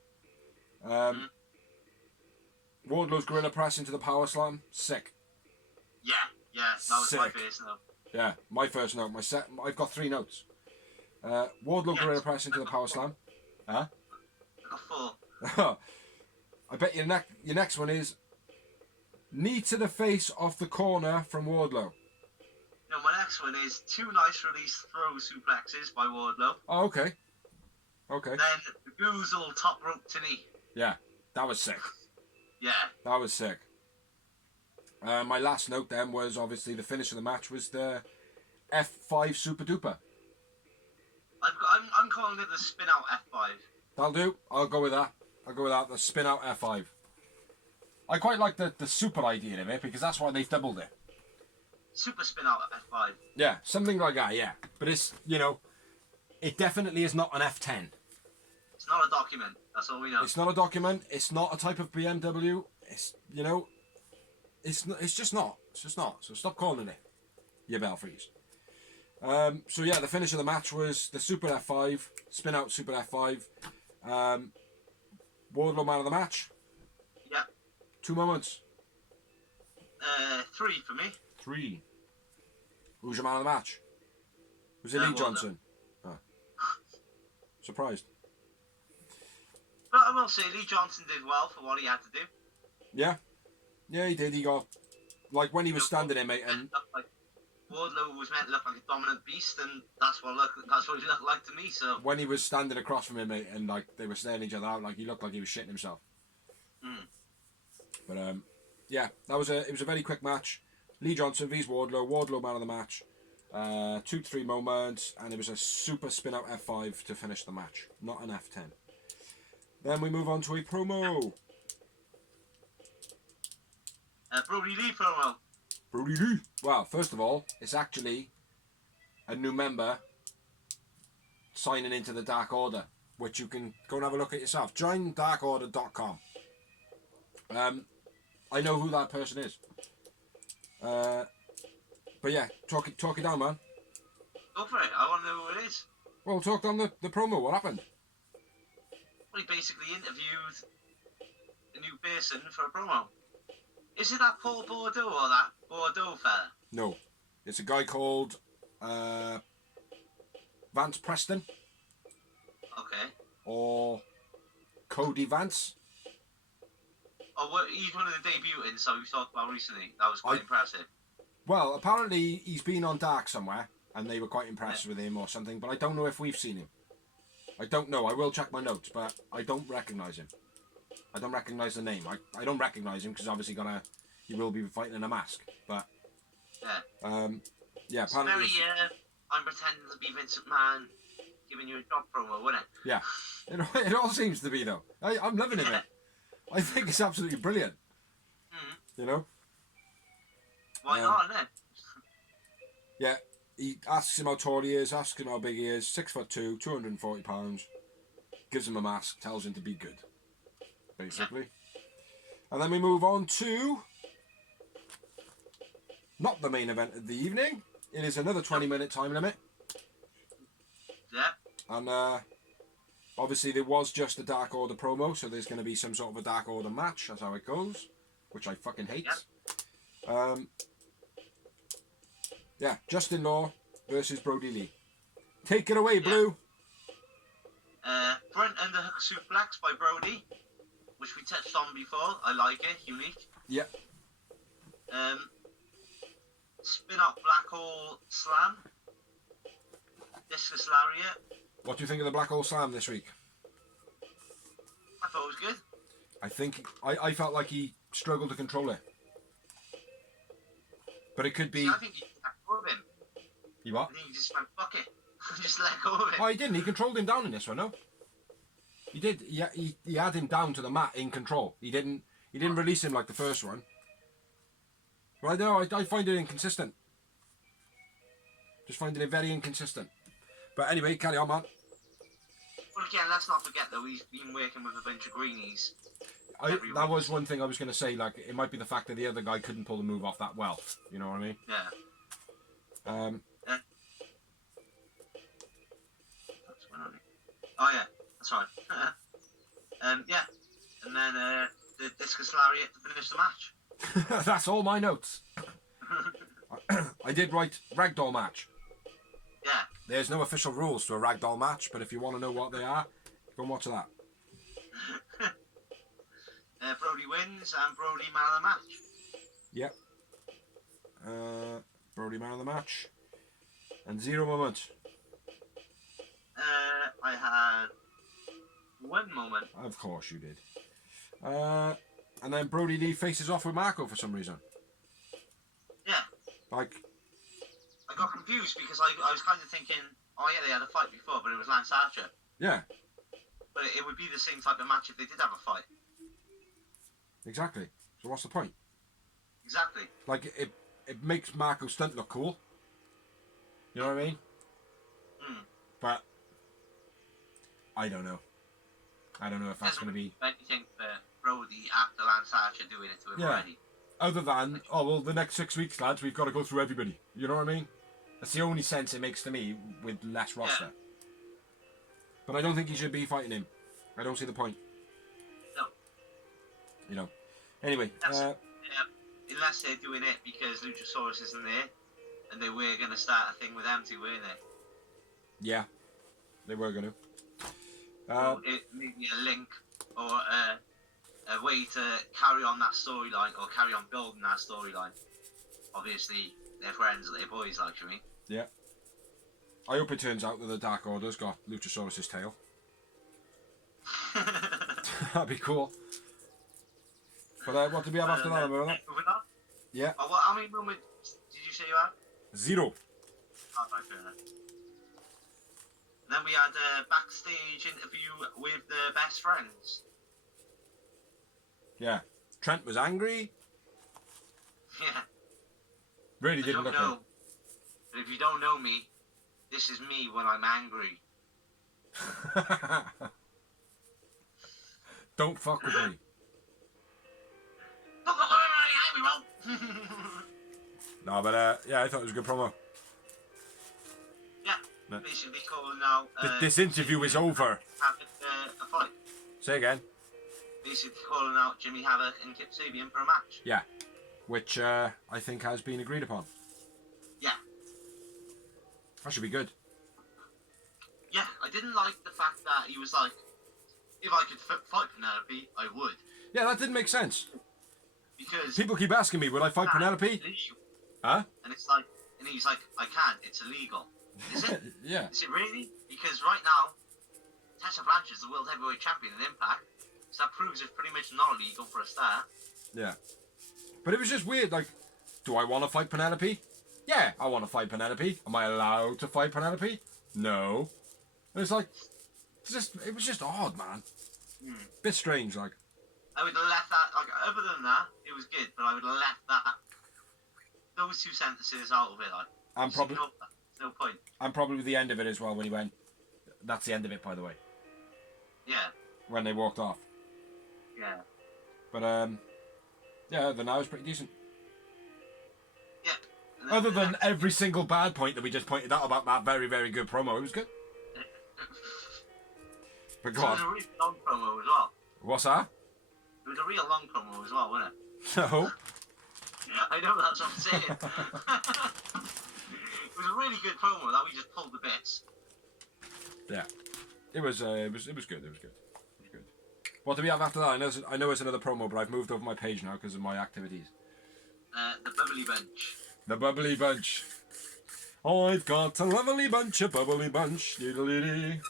Wardlow's gorilla press into the power slam. Sick. Yeah, that was my Sick. first note. Yeah, my first note. I've got 3 notes. Wardlow gorilla press into the power slam. Huh? I got 4. I bet your next one is knee to the face off the corner from Wardlow. No, my next one is 2 nice release throw suplexes by Wardlow. Oh, okay. Okay. Then the Goozle top rope to knee. Yeah, that was sick. Yeah. That was sick. My last note then was obviously the finish of the match was the F5 Super Duper. I'm calling it the spin out F5. That'll do. I'll go with that. The spin out F5. I quite like the super idea of it because that's why they've doubled it. Super spin out F5. Yeah, something like that, yeah. But it's, it definitely is not an F10. It's not a document. That's all we know. It's not a document. It's not a type of BMW. It's, it's just not. It's just not. So stop calling it, you Belfries. So yeah, the finish of the match was the Super F5, spin out Super F5. Wardlow man of the match. Yeah. 2 moments. 3 for me. 3. Who's your man of the match? Was it Lee Johnson? Oh. Surprised. But I will say Lee Johnson did well for what he had to do. Yeah. Yeah, he did. He got, like, when he was standing there, mate, and Wardlow was meant to look like a dominant beast, and that's what he looked like to me. So when he was standing across from him, mate, and like they were staring each other out, like he looked like he was shitting himself. But yeah, it was a very quick match. Lee Johnson vs Wardlow. Wardlow man of the match. 2 to 3 moments, and it was a super spin out F5 to finish the match, not an F10. Then we move on to a promo. Brody Lee promo. Brody Lee. Well, first of all, it's actually a new member signing into the Dark Order, which you can go and have a look at yourself. Join darkorder.com. I know who that person is. But yeah, talk it down, man. Go for it. I want to know who it is. Well, talk down the promo. What happened? Well, he basically interviewed a new person for a promo. Is it that Paul Bordeaux or that Bordeaux fella? No. It's a guy called Vance Preston. Okay. Or Cody Vance. Oh, well, he's one of the debutants, so we talked about recently. That was quite impressive. Well, apparently he's been on Dark somewhere, and they were quite impressed with him or something, but I don't know if we've seen him. I don't know. I will check my notes, but I don't recognise him. I don't recognise the name. I don't recognise him because obviously he will be fighting in a mask. But yeah, it's apparently very I'm pretending to be Vincent McMahon giving you a job promo, wouldn't it? Yeah, it all seems to be though. I'm loving it, mate. I think it's absolutely brilliant. Why not, isn't it? Yeah, he asks him how tall he is, asks him how big he is. 6'2", 240 pounds. Gives him a mask, tells him to be good, basically. And then we move on to not the main event of the evening. It is another 20-minute time limit. Yeah. And obviously there was just a Dark Order promo, so there's going to be some sort of a Dark Order match. That's how it goes, which I fucking hate. Yep. Yeah, Justin Law versus Brody Lee. Take it away, Blue. Front underhook suplex by Brody, which we touched on before. I like it, unique. Yeah. Spin up black hole slam. Discus lariat. What do you think of the Black Hole Slam this week? I thought it was good. I think I felt like he struggled to control it. But it could be. See, I think he let go of him. You what? I think he just went, fuck it. Just let go of it. Oh, he didn't. He controlled him down in this one, no? He did. He had him down to the mat in control. He didn't release him like the first one. But I don't know. I find it inconsistent. Just finding it very inconsistent. But anyway, carry on, man. Well, again, let's not forget though, he's been working with a bunch of greenies. That was one thing I was going to say. Like, it might be the fact that the other guy couldn't pull the move off that well. You know what I mean? Yeah. That's one on it. Oh yeah, that's right. Yeah, and then the discus lariat to finish the match. That's all my notes. I did write ragdoll match. Yeah. There's no official rules to a ragdoll match, but if you want to know what they are, go and watch that. Brody wins and Brody man of the match. Yep. Brody man of the match. And 0 moment. I had one moment. Of course you did. And then Brody Lee faces off with Marco for some reason. Yeah. Like, I got confused because I was kind of thinking, oh yeah, they had a fight before, but it was Lance Archer. yeah, But it would be the same type of match if they did have a fight. exactly. So what's the point? Exactly. Like, it makes Marco's stunt look cool. You know what I mean? But I don't know. I don't know if that's going to be... anything for Brody after Lance Archer doing it to him already. Other than, oh, well, the next 6 weeks, lads, we've got to go through everybody. You know what I mean? That's the only sense it makes to me with less roster. Yeah. But I don't think he should be fighting him. I don't see the point. No. You know. Anyway. Yeah, unless they're doing it because Luchasaurus isn't there, and they were going to start a thing with them too, weren't they? Yeah. They were going to. So it may be a link or a way to carry on that storyline or carry on building that storyline. Obviously, they're friends, they're boys, like you mean. Yeah. I hope it turns out that the Dark Order's got Luchasaurus' tail. That'd be cool. But what did we have after that? Moving on. Yeah. Oh, how many moments did you say you had? 0. Oh, right, fair enough. Then we had a backstage interview with the best friends. Yeah. Trent was angry. Yeah. Really didn't look know. But if you don't know me, this is me when I'm angry. Don't fuck with me. Look at me, angry, bro. No, but yeah, I thought it was a good promo. Yeah. No. Basically calling out. This interview is over. Having a fight. Say again. Basically calling out Jimmy Havoc and Kip Sabian for a match. Yeah. Which I think has been agreed upon. Yeah. That should be good. Yeah, I didn't like the fact that he was like, if I could fight Penelope, I would. Yeah, that didn't make sense. Because people keep asking me, would I fight Penelope? Huh? And it's like, and he's like, I can't. It's illegal. Is it? Yeah. Is it really? Because right now, Tessa Blanchard's the world heavyweight champion in Impact, so that proves it's pretty much not illegal for a start. Yeah. But it was just weird. Like, do I want to fight Penelope? Yeah, I want to fight Penelope. Am I allowed to fight Penelope? No. And it's like, it was just odd, man. Bit strange, like. I would have left that, like, other than that, it was good, but I would have left that, those 2 sentences out of it, like. I'm probably, no point. I'm probably the end of it as well when he went. That's the end of it, by the way. Yeah. When they walked off. Yeah. But yeah, the now is pretty decent. Yeah. Other than every single bad point that we just pointed out about that very, very good promo, it was good. But go on. It was a really long promo as well. What's that? It was a real long promo as well, wasn't it? No. I know, that's what I'm saying. It was a really good promo that we just pulled the bits. Yeah. It was good. It was good. What do we have after that? I know it's another promo, but I've moved over my page now because of my activities. The Bubbly Bunch. The Bubbly Bunch. I've got a lovely bunch, a bubbly bunch. Diddle-dee-dee.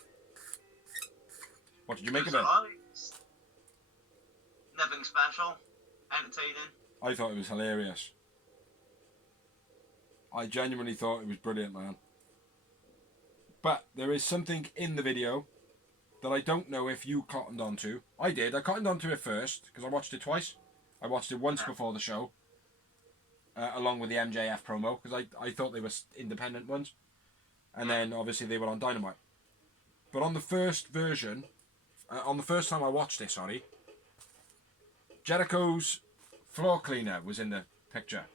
What did you make of it? Nothing special. Entertaining. I thought it was hilarious. I genuinely thought it was brilliant, man. But there is something in the video that I don't know if you cottoned onto. I did. I cottoned onto it first because I watched it twice. I watched it once before the show, along with the MJF promo, because I thought they were independent ones. And then obviously they were on Dynamite. But on the first version, on the first time I watched it, Jericho's floor cleaner was in the picture.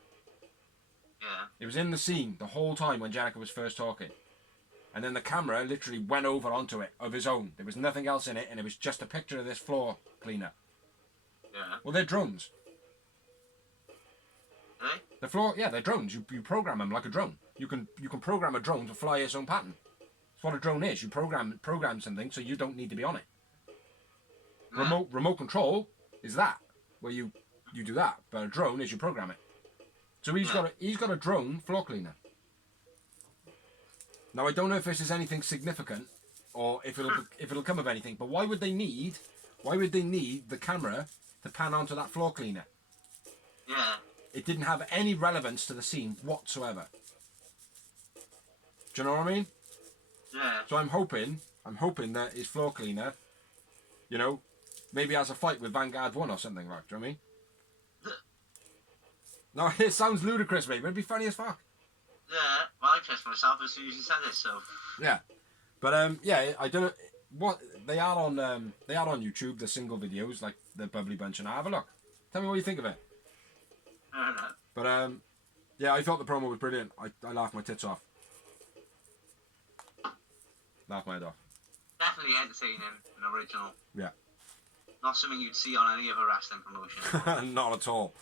Yeah. Yeah. It was in the scene the whole time when Jericho was first talking. And then the camera literally went over onto it of his own. There was nothing else in it, and it was just a picture of this floor cleaner. Yeah. Well, they're drones. Really? The floor, yeah, they're drones. You program them like a drone. You can program a drone to fly its own pattern. That's what a drone is. You program something so you don't need to be on it. Yeah. Remote control is that, where you do that, but a drone is you program it. So he's got a drone floor cleaner. Now I don't know if this is anything significant or if it'll come of anything, but why would they need the camera to pan onto that floor cleaner? Yeah. It didn't have any relevance to the scene whatsoever. Do you know what I mean? Yeah. So I'm hoping that his floor cleaner, you know, maybe has a fight with Vanguard 1 or something, like, do you know what I mean? No, it sounds ludicrous, mate, but it'd be funny as fuck. Yeah, well, I pissed myself as soon as you said it, so... Yeah. But, yeah, I don't know... What... They are on YouTube, the single videos, like the Bubbly Bunch, and have a look. Tell me what you think of it. I don't know. But, yeah, I thought the promo was brilliant. I laughed my tits off. Laughed my head off. Definitely entertaining and original. Yeah. Not something you'd see on any other wrestling promotion. Not at all.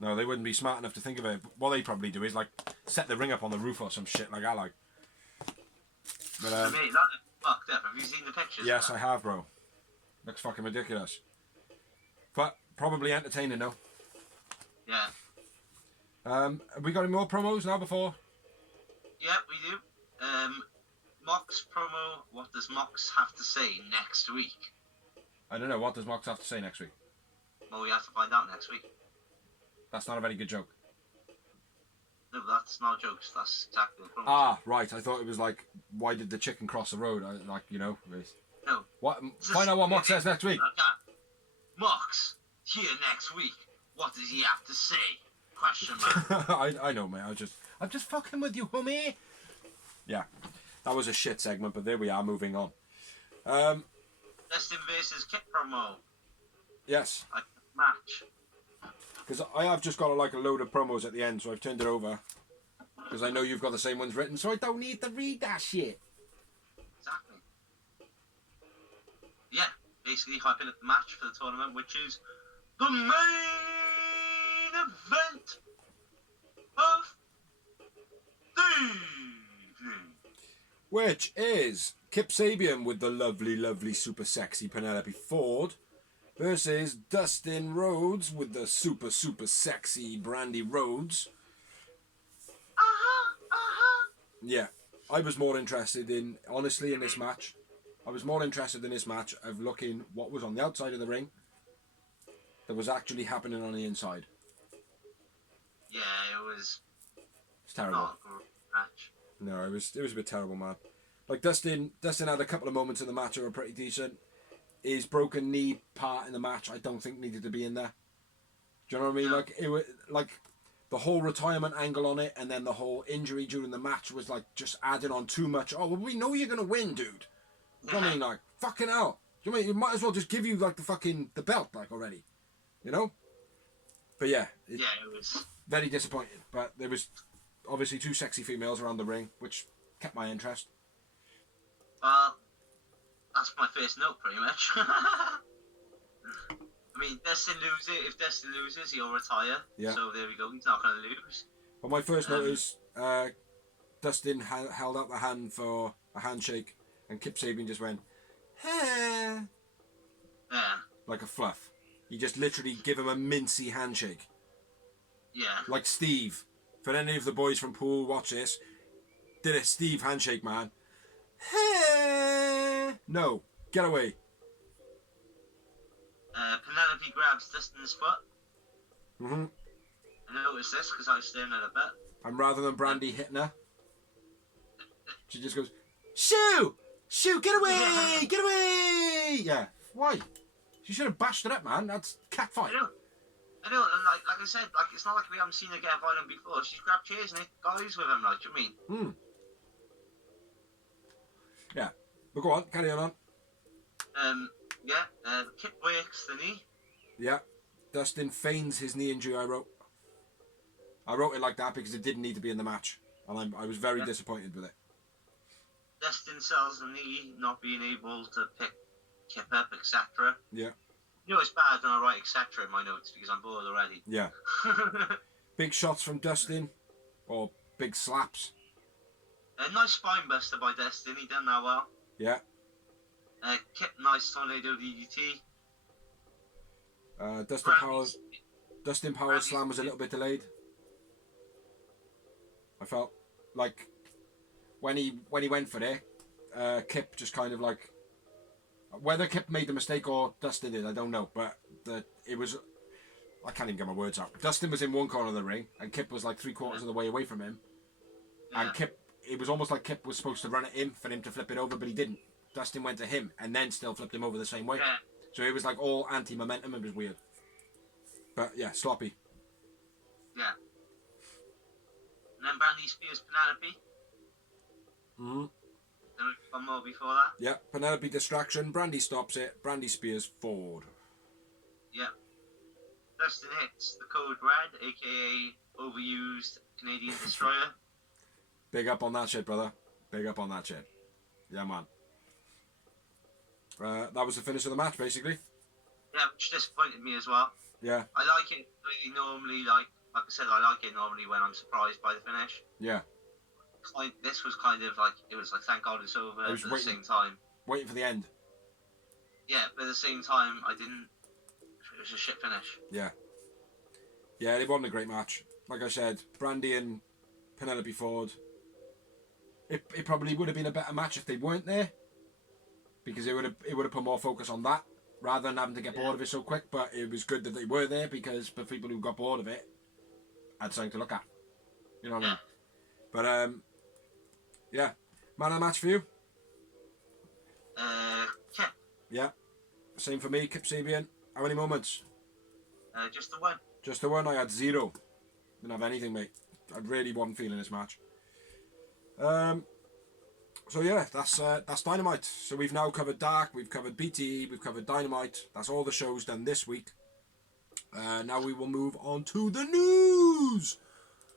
No, they wouldn't be smart enough to think of it. What they probably do is, like, set the ring up on the roof or some shit like I like. But, I mean, that fucked up. Have you seen the pictures? yes, I have, bro. Looks fucking ridiculous. But probably entertaining, though. Yeah. Have we got any more promos now before? Yeah, we do. Mox promo. What does Mox have to say next week? I don't know. What does Mox have to say next week? Well, we have to find out next week. That's not a very good joke. No, that's not jokes. That's exactly the promo. Ah, right. I thought it was like, why did the chicken cross the road? Like, you know. No. What? Find out what Mox says next week. Mox, here next week. What does he have to say? Question mark. I know, mate. I'm just fucking with you, homie. Yeah, that was a shit segment, but there we are. Moving on. Destin versus Kit promo. Yes. A match. Because I have just got like a load of promos at the end, so I've turned it over. Because I know you've got the same ones written, so I don't need to read that shit. Exactly. Yeah, basically hyping up the match for the tournament, which is the main event of the evening. Which is Kip Sabian with the lovely, lovely, super sexy Penelope Ford versus Dustin Rhodes with the super, super sexy Brandy Rhodes. Yeah, I was more interested in, honestly, in this match. I was more interested in this match of looking what was on the outside of the ring that was actually happening on the inside. Yeah, it was It's terrible. not a good match. No, it was a bit terrible, man. Like Dustin had a couple of moments in the match that were pretty decent. His broken knee part in the match, I don't think needed to be in there. Do you know what I mean? No. Like it was like the whole retirement angle on it, and then the whole injury during the match was like just adding on too much. Oh, well, we know you're gonna win, dude. Do you know what I mean? Like fucking hell. Do you know what I mean? You might as well just give you like the belt like already. You know? But yeah, Yeah, it was. very disappointed. But there was obviously two sexy females around the ring, which kept my interest. Well, that's my first note, pretty much. I mean, Destin loses. If Destin loses, he'll retire. Yeah. So there we go. He's not going to lose. But my first note is Dustin held out the hand for a handshake, and Kip Sabian just went, "Hey," Yeah. like a fluff. He just literally give him a mincy handshake, Yeah. like Steve. For any of the boys from Pool watch this, did a Steve handshake, man. Hey, no, get away. Penelope grabs Dustin's foot. Mm-hmm. I noticed this because I was staring at a bit. And rather than Brandy hitting her, she just goes, "Shoo! Shoo! Get away! Get away!" Yeah. Why? She should have bashed it up, man. That's cat fight. I know, and like I said, like it's not like we haven't seen her get violent before. She's grabbed chairs and hit guys with him, like, do you know what I mean? Yeah. But go on, carry on. Yeah, Kip breaks the knee. Yeah. Dustin feigns his knee injury, I wrote. I wrote it like that because it didn't need to be in the match, and I was very disappointed with it. Dustin sells the knee, not being able to pick Kip up, etc. Yeah. You know it's bad when I write etc. in my notes because I'm bored already. Yeah. Big shots from Dustin, or big slaps. A nice spine buster by Dustin, he done that well. Yeah. Kip, nice tornado DDT. Dustin Powers' slam was a little bit delayed. I felt like when he went for it, Kip just kind of like, whether Kip made the mistake or Dustin did, I don't know, but it was, I can't even get my words out. Dustin was in one corner of the ring, and Kip was like 3/4 of the way away from him, and Kip, it was almost like Kip was supposed to run at him for him to flip it over, but he didn't. Dustin went to him and then still flipped him over the same way. So it was like all anti-momentum. It was weird. But yeah, sloppy. Yeah. And then Brandy Spears Penelope. One more before that. Yeah, Penelope distraction. Brandy stops it. Brandy Spears forward. Yeah. Dustin hits the code red, aka overused Canadian Destroyer. Big up on that shit, brother. Big up on that shit. Yeah, man. That was the finish of the match, basically. Yeah, which disappointed me as well. Yeah. I like it normally, like I said, I like it normally when I'm surprised by the finish. Yeah. This was kind of like, it was like, thank God it's over, but at the same time. Waiting for the end. Yeah, but at the same time, it was a shit finish. Yeah. Yeah, it wasn't a great match. Like I said, Brandy and Penelope Ford. It probably would have been a better match if they weren't there, because it would have put more focus on that rather than having to get bored of it so quick. But it was good that they were there, because for people who got bored of it, had something to look at. You know what I mean? But yeah, man of the match for you? Kip. Yeah, same for me. Kip Sabian. How many moments? Just the one. Just the one. I had 0. Didn't have anything, mate. I really wasn't feeling this match. So yeah, that's Dynamite. So we've now covered Dark, we've covered BTE, we've covered Dynamite. That's all the shows done this week. Now we will move on to the news.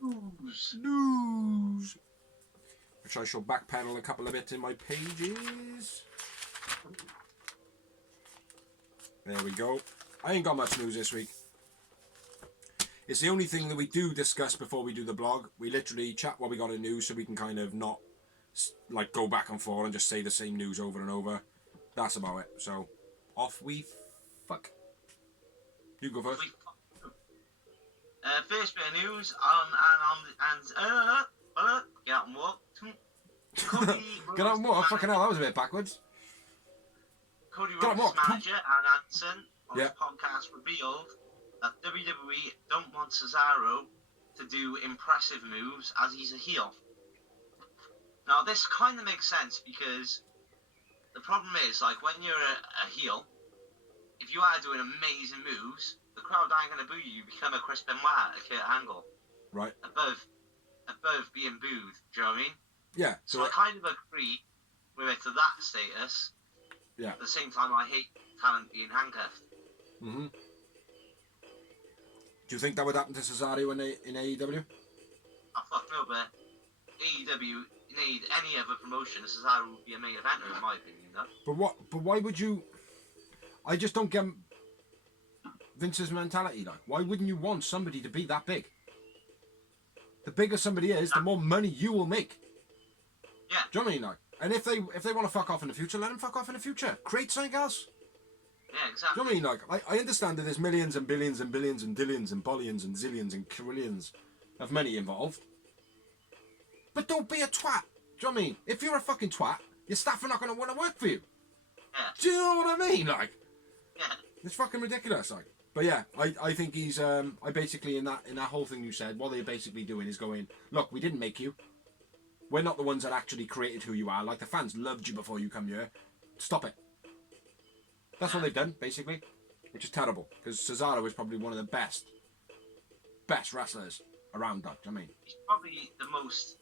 News. Which I shall backpedal a couple of bits in my pages. There we go. I ain't got much news this week. It's the only thing that we do discuss before we do the blog. We literally chat what we got in news, so we can kind of not like go back and forth and just say the same news over and over. That's about it. So off we fuck. You go first. First bit of news get out and walk. Get out and walk. Fucking hell, that was a bit backwards. Cody Rhodes' manager, Ann Hansen, on his podcast revealed that WWE don't want Cesaro to do impressive moves as he's a heel. Now, this kind of makes sense, because the problem is, like, when you're a heel, if you are doing amazing moves, the crowd aren't going to boo you. You become a Chris Benoit, a Kurt Angle. Right. Above being booed. Do you know what I mean? Yeah. So I kind of agree with it to that status. Yeah. At the same time, I hate talent being handcuffed. Mm-hmm. Do you think that would happen to Cesaro in AEW? Oh, fuck no, but AEW, need any other promotion, Cesaro would be a main eventer, in my opinion, though. But why would you... I just don't get Vince's mentality, like. Why wouldn't you want somebody to be that big? The bigger somebody is, the more money you will make. Yeah. Do you know what I mean, like? And if they want to fuck off in the future, let them fuck off in the future. Create something else. Yeah, exactly. Do you know what I mean? Like, I understand that there's millions and billions and billions and dillions and bollions and zillions and quillions of money involved. But don't be a twat. Do you know what I mean? If you're a fucking twat, your staff are not going to want to work for you. Yeah. Do you know what I mean? Like, yeah. It's fucking ridiculous. Like, but yeah, I think he's I basically in that whole thing you said, what they're basically doing is going, look, we didn't make you. We're not the ones that actually created who you are. Like, the fans loved you before you come here. Stop it. That's what they've done, basically, which is terrible, because Cesaro is probably one of the best wrestlers around, Doc. I mean, he's probably the most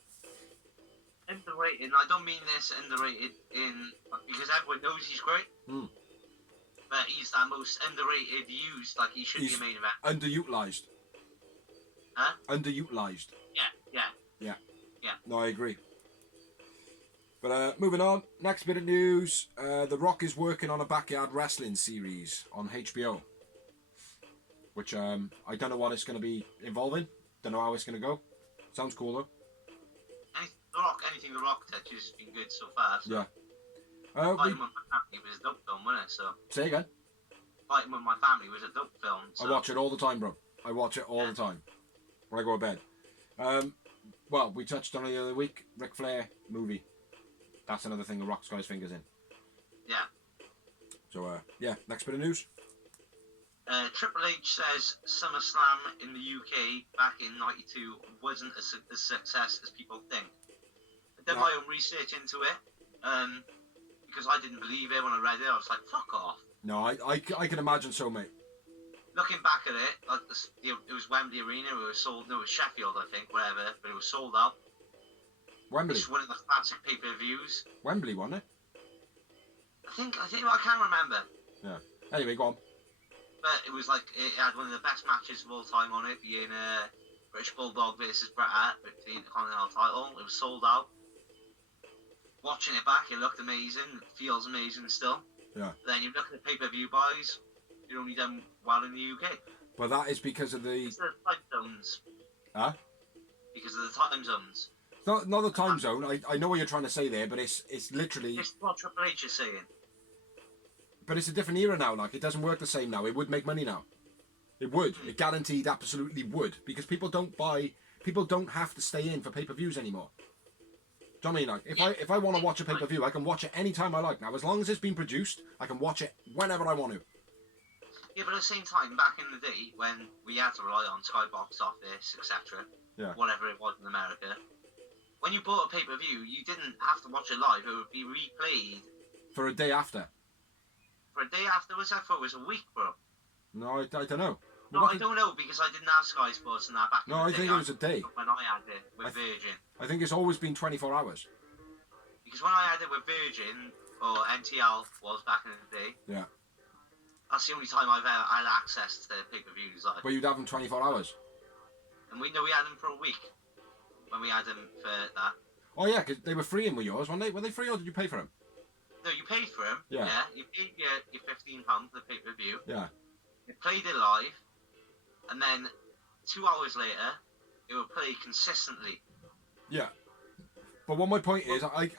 underrated, and I don't mean this underrated because everyone knows he's great, but he's the most underrated, used, like he should be a main event. Underutilized. Huh? Underutilized. Yeah. No, I agree. But moving on, next bit of news. The Rock is working on a backyard wrestling series on HBO. Which I don't know what it's going to be involving. Don't know how it's going to go. Sounds cool though. Anything The Rock touches has been good so far. So. Yeah. Fighting with my family was a dope film, wasn't it? So. Say again. Fighting with my family was a dope film. So. I watch it all the time, bro. I watch it all the time when I go to bed. Well, we touched on it the other week. Ric Flair movie. That's another thing The Rock's got his fingers in. Yeah. So, yeah, next bit of news. Triple H says SummerSlam in the UK back in '92 wasn't as success as people think. I did my own research into it because I didn't believe it when I read it. I was like, fuck off. No, I can imagine so, mate. Looking back at it, like it was Wembley Arena. It was sold. No, it was Sheffield, I think, whatever. But it was sold out. Wembley. It's one of the classic pay-per-views. Wembley, wasn't it? I think I can't remember. Yeah. Anyway, go on. But it was like it had one of the best matches of all time on it, being British Bulldog versus Bret Hart for the Intercontinental title. It was sold out. Watching it back, it looked amazing. It feels amazing still. Yeah. But then you look at the pay-per-view buys. You're only done well in the UK. But that is because of the... Because of the time zones. Huh? Because of the time zones. Not the time zone. I know what you're trying to say there, but it's literally... It's what Triple H is saying. But it's a different era now, like, it doesn't work the same now. It would make money now. It would. It guaranteed absolutely would. Because people don't have to stay in for pay-per-views anymore. Do you know what I mean? Like, if I want to watch a pay-per-view, I can watch it anytime I like. Now, as long as it's been produced, I can watch it whenever I want to. Yeah, but at the same time, back in the day, when we had to rely on Sky Box Office, etc., whatever it was in America, when you bought a pay-per-view, you didn't have to watch it live. It would be replayed. For a day after. For a day afterwards? I thought it was a week, bro. No, I don't know. No, I don't know, because I didn't have Sky Sports and that back in the day. No, I think it was a day. When I had it with Virgin. I think it's always been 24 hours. Because when I had it with Virgin, or NTL was back in the day, yeah, that's the only time I've ever had access to pay-per-views. Like. But you'd have them 24 hours. And we had them for a week when we had them for that. Oh yeah, because they were free in with yours, weren't they? Were they free or did you pay for them? No, you paid for them. Yeah. You paid your £15 for the pay-per-view. Yeah. You played it live, and then 2 hours later, it would play consistently. Yeah. But what my point is, I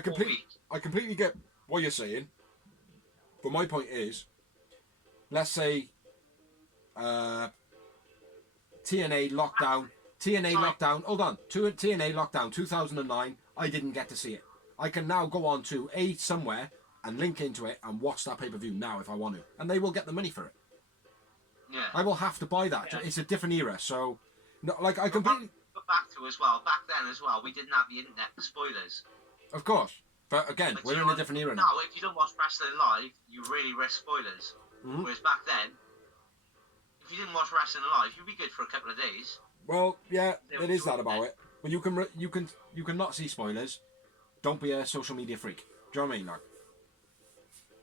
completely get what you're saying. But my point is, let's say TNA lockdown. Hold on. TNA lockdown 2009. I didn't get to see it. I can now go on to somewhere and link into it and watch that pay-per-view now if I want to, and they will get the money for it. Yeah. I will have to buy that. Yeah. It's a different era, so no, like I completely. Back to as well. Back then as well, we didn't have the internet for spoilers. Of course, but again, like, we're in a different era now. Now, if you don't watch wrestling live, you really risk spoilers. Mm-hmm. Whereas back then, if you didn't watch wrestling live, you'd be good for a couple of days. Well, yeah, it is that about it. But you can not see spoilers. Don't be a social media freak. Do you know what I mean? Like,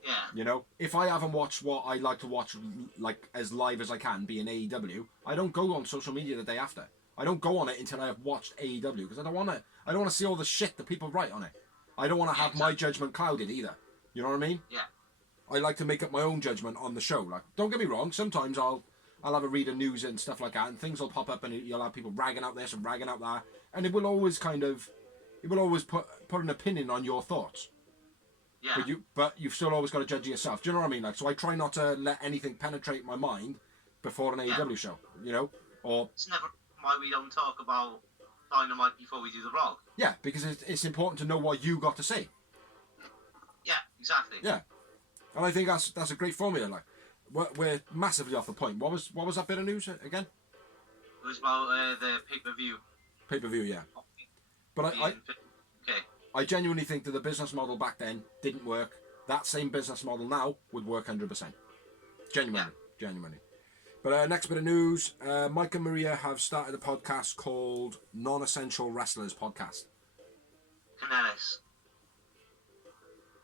yeah. You know, if I haven't watched what I like to watch, like as live as I can, be in AEW, I don't go on social media the day after. I don't go on it until I have watched AEW because I don't want to see all the shit that people write on it. I don't want to have my judgment clouded either. You know what I mean? Yeah. I like to make up my own judgment on the show. Like, don't get me wrong. Sometimes I'll have a read of news and stuff like that, and things will pop up, and you'll have people ragging out this and ragging out that, and it will always put an opinion on your thoughts. Yeah. But you've still always got to judge yourself. Do you know what I mean? Like, so I try not to let anything penetrate my mind before an AEW show. You know, or it's never why we don't talk about Dynamite before we do the vlog. Yeah, because it's important to know what you got to say. Yeah, exactly. Yeah, and I think that's a great formula. Like, we're massively off the point. What was that bit of news again? It was about the pay-per-view. Pay-per-view, yeah. But I genuinely think that the business model back then didn't work. That same business model now would work 100%. Genuinely. But next bit of news, Mike and Maria have started a podcast called Non-Essential Wrestlers Podcast. Canellis.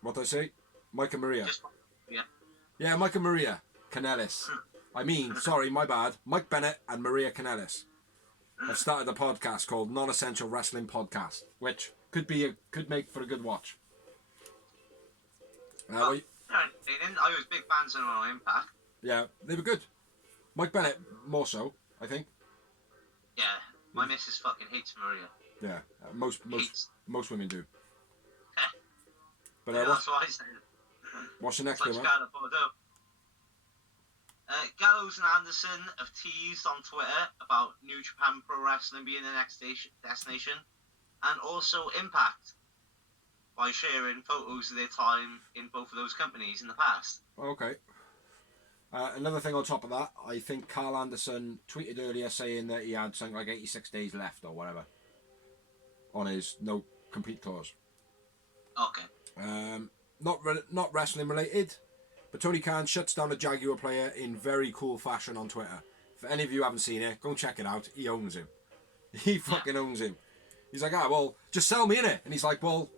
What did I say? Mike and Maria. Yeah. Yeah, Mike and Maria Canellis. Sorry, my bad. Mike Bennett and Maria Canellis. I've started a podcast called Non-Essential Wrestling Podcast, which could make for a good watch. I was big fans of Impact. Yeah, they were good. Mike Bennett more so, I think. Yeah, my missus fucking hates Maria. Yeah, most women do. But that's what I said. What's the next one? Gallows and Anderson have teased on Twitter about New Japan Pro Wrestling being the next destination, and also Impact by sharing photos of their time in both of those companies in the past. Okay. Another thing on top of that, I think Carl Anderson tweeted earlier saying that he had something like 86 days left or whatever on his no compete clause. Okay. Not wrestling related, but Tony Khan shuts down a Jaguar player in very cool fashion on Twitter. If any of you haven't seen it, go and check it out. He owns him. He fucking owns him. He's like, well, just sell me in it. And he's like, well,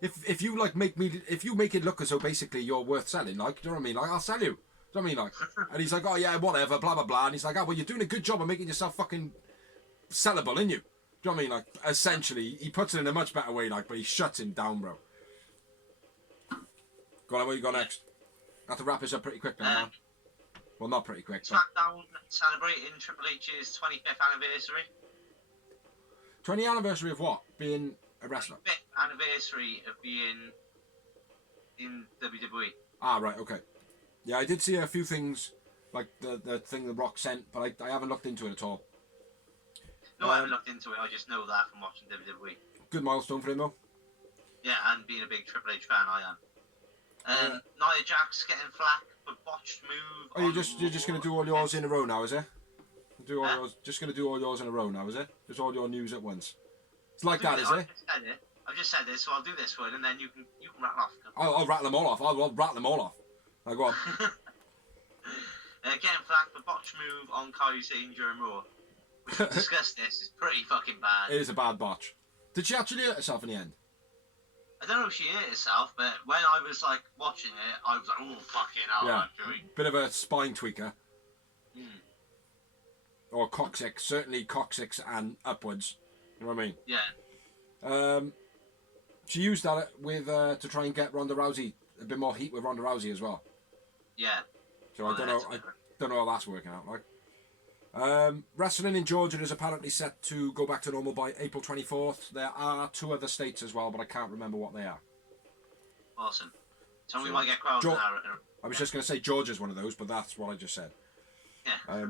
if you like make it look as though basically you're worth selling, like, do you know what I mean? Like, I'll sell you. Do you know what I mean? Like, and he's like, oh yeah, whatever, blah blah blah. And he's like, well, you're doing a good job of making yourself fucking sellable, ain't you? Do you know what I mean? Like, essentially, he puts it in a much better way, like, but he shuts him down, bro. Go on, where you go next? I have to wrap this up pretty quick now, man. Well, not pretty quick. SmackDown celebrating Triple H's 25th anniversary. 20th anniversary of what? Being a wrestler? 25th anniversary of being in WWE. Ah, right, okay. Yeah, I did see a few things, like the thing The Rock sent, but I haven't looked into it at all. No, I haven't looked into it. I just know that from watching WWE. Good milestone for him, though. Yeah, and being a big Triple H fan, I am. Nia Jax getting flack for botched move. Oh, you're just going to do all yours in a row now, is it? Just going to do all yours in a row now, is it? Just all your news at once. It's like that, is it? I've just said this, so I'll do this one, and then you can rattle off. I'll rattle them all off. I'll rattle them all off. Now go on. Getting flack for botched move on Kairi Sane during Raw. We should discuss this. It's pretty fucking bad. It is a bad botch. Did she actually hurt herself in the end? I don't know if she hurt herself, but when I was like watching it, I was like, oh fucking hell, yeah. actually. Bit of a spine tweaker. Mm. Or coccyx, certainly coccyx and upwards. You know what I mean? Yeah. She used that with to try and get Ronda Rousey a bit more heat with Ronda Rousey as well. Yeah. So I don't know how that's working out like. Wrestling in Georgia is apparently set to go back to normal by April 24th. There are 2 other states as well, but I can't remember what they are. Awesome. So we might get crowds now. I was just going to say Georgia's one of those, but that's what I just said. Yeah.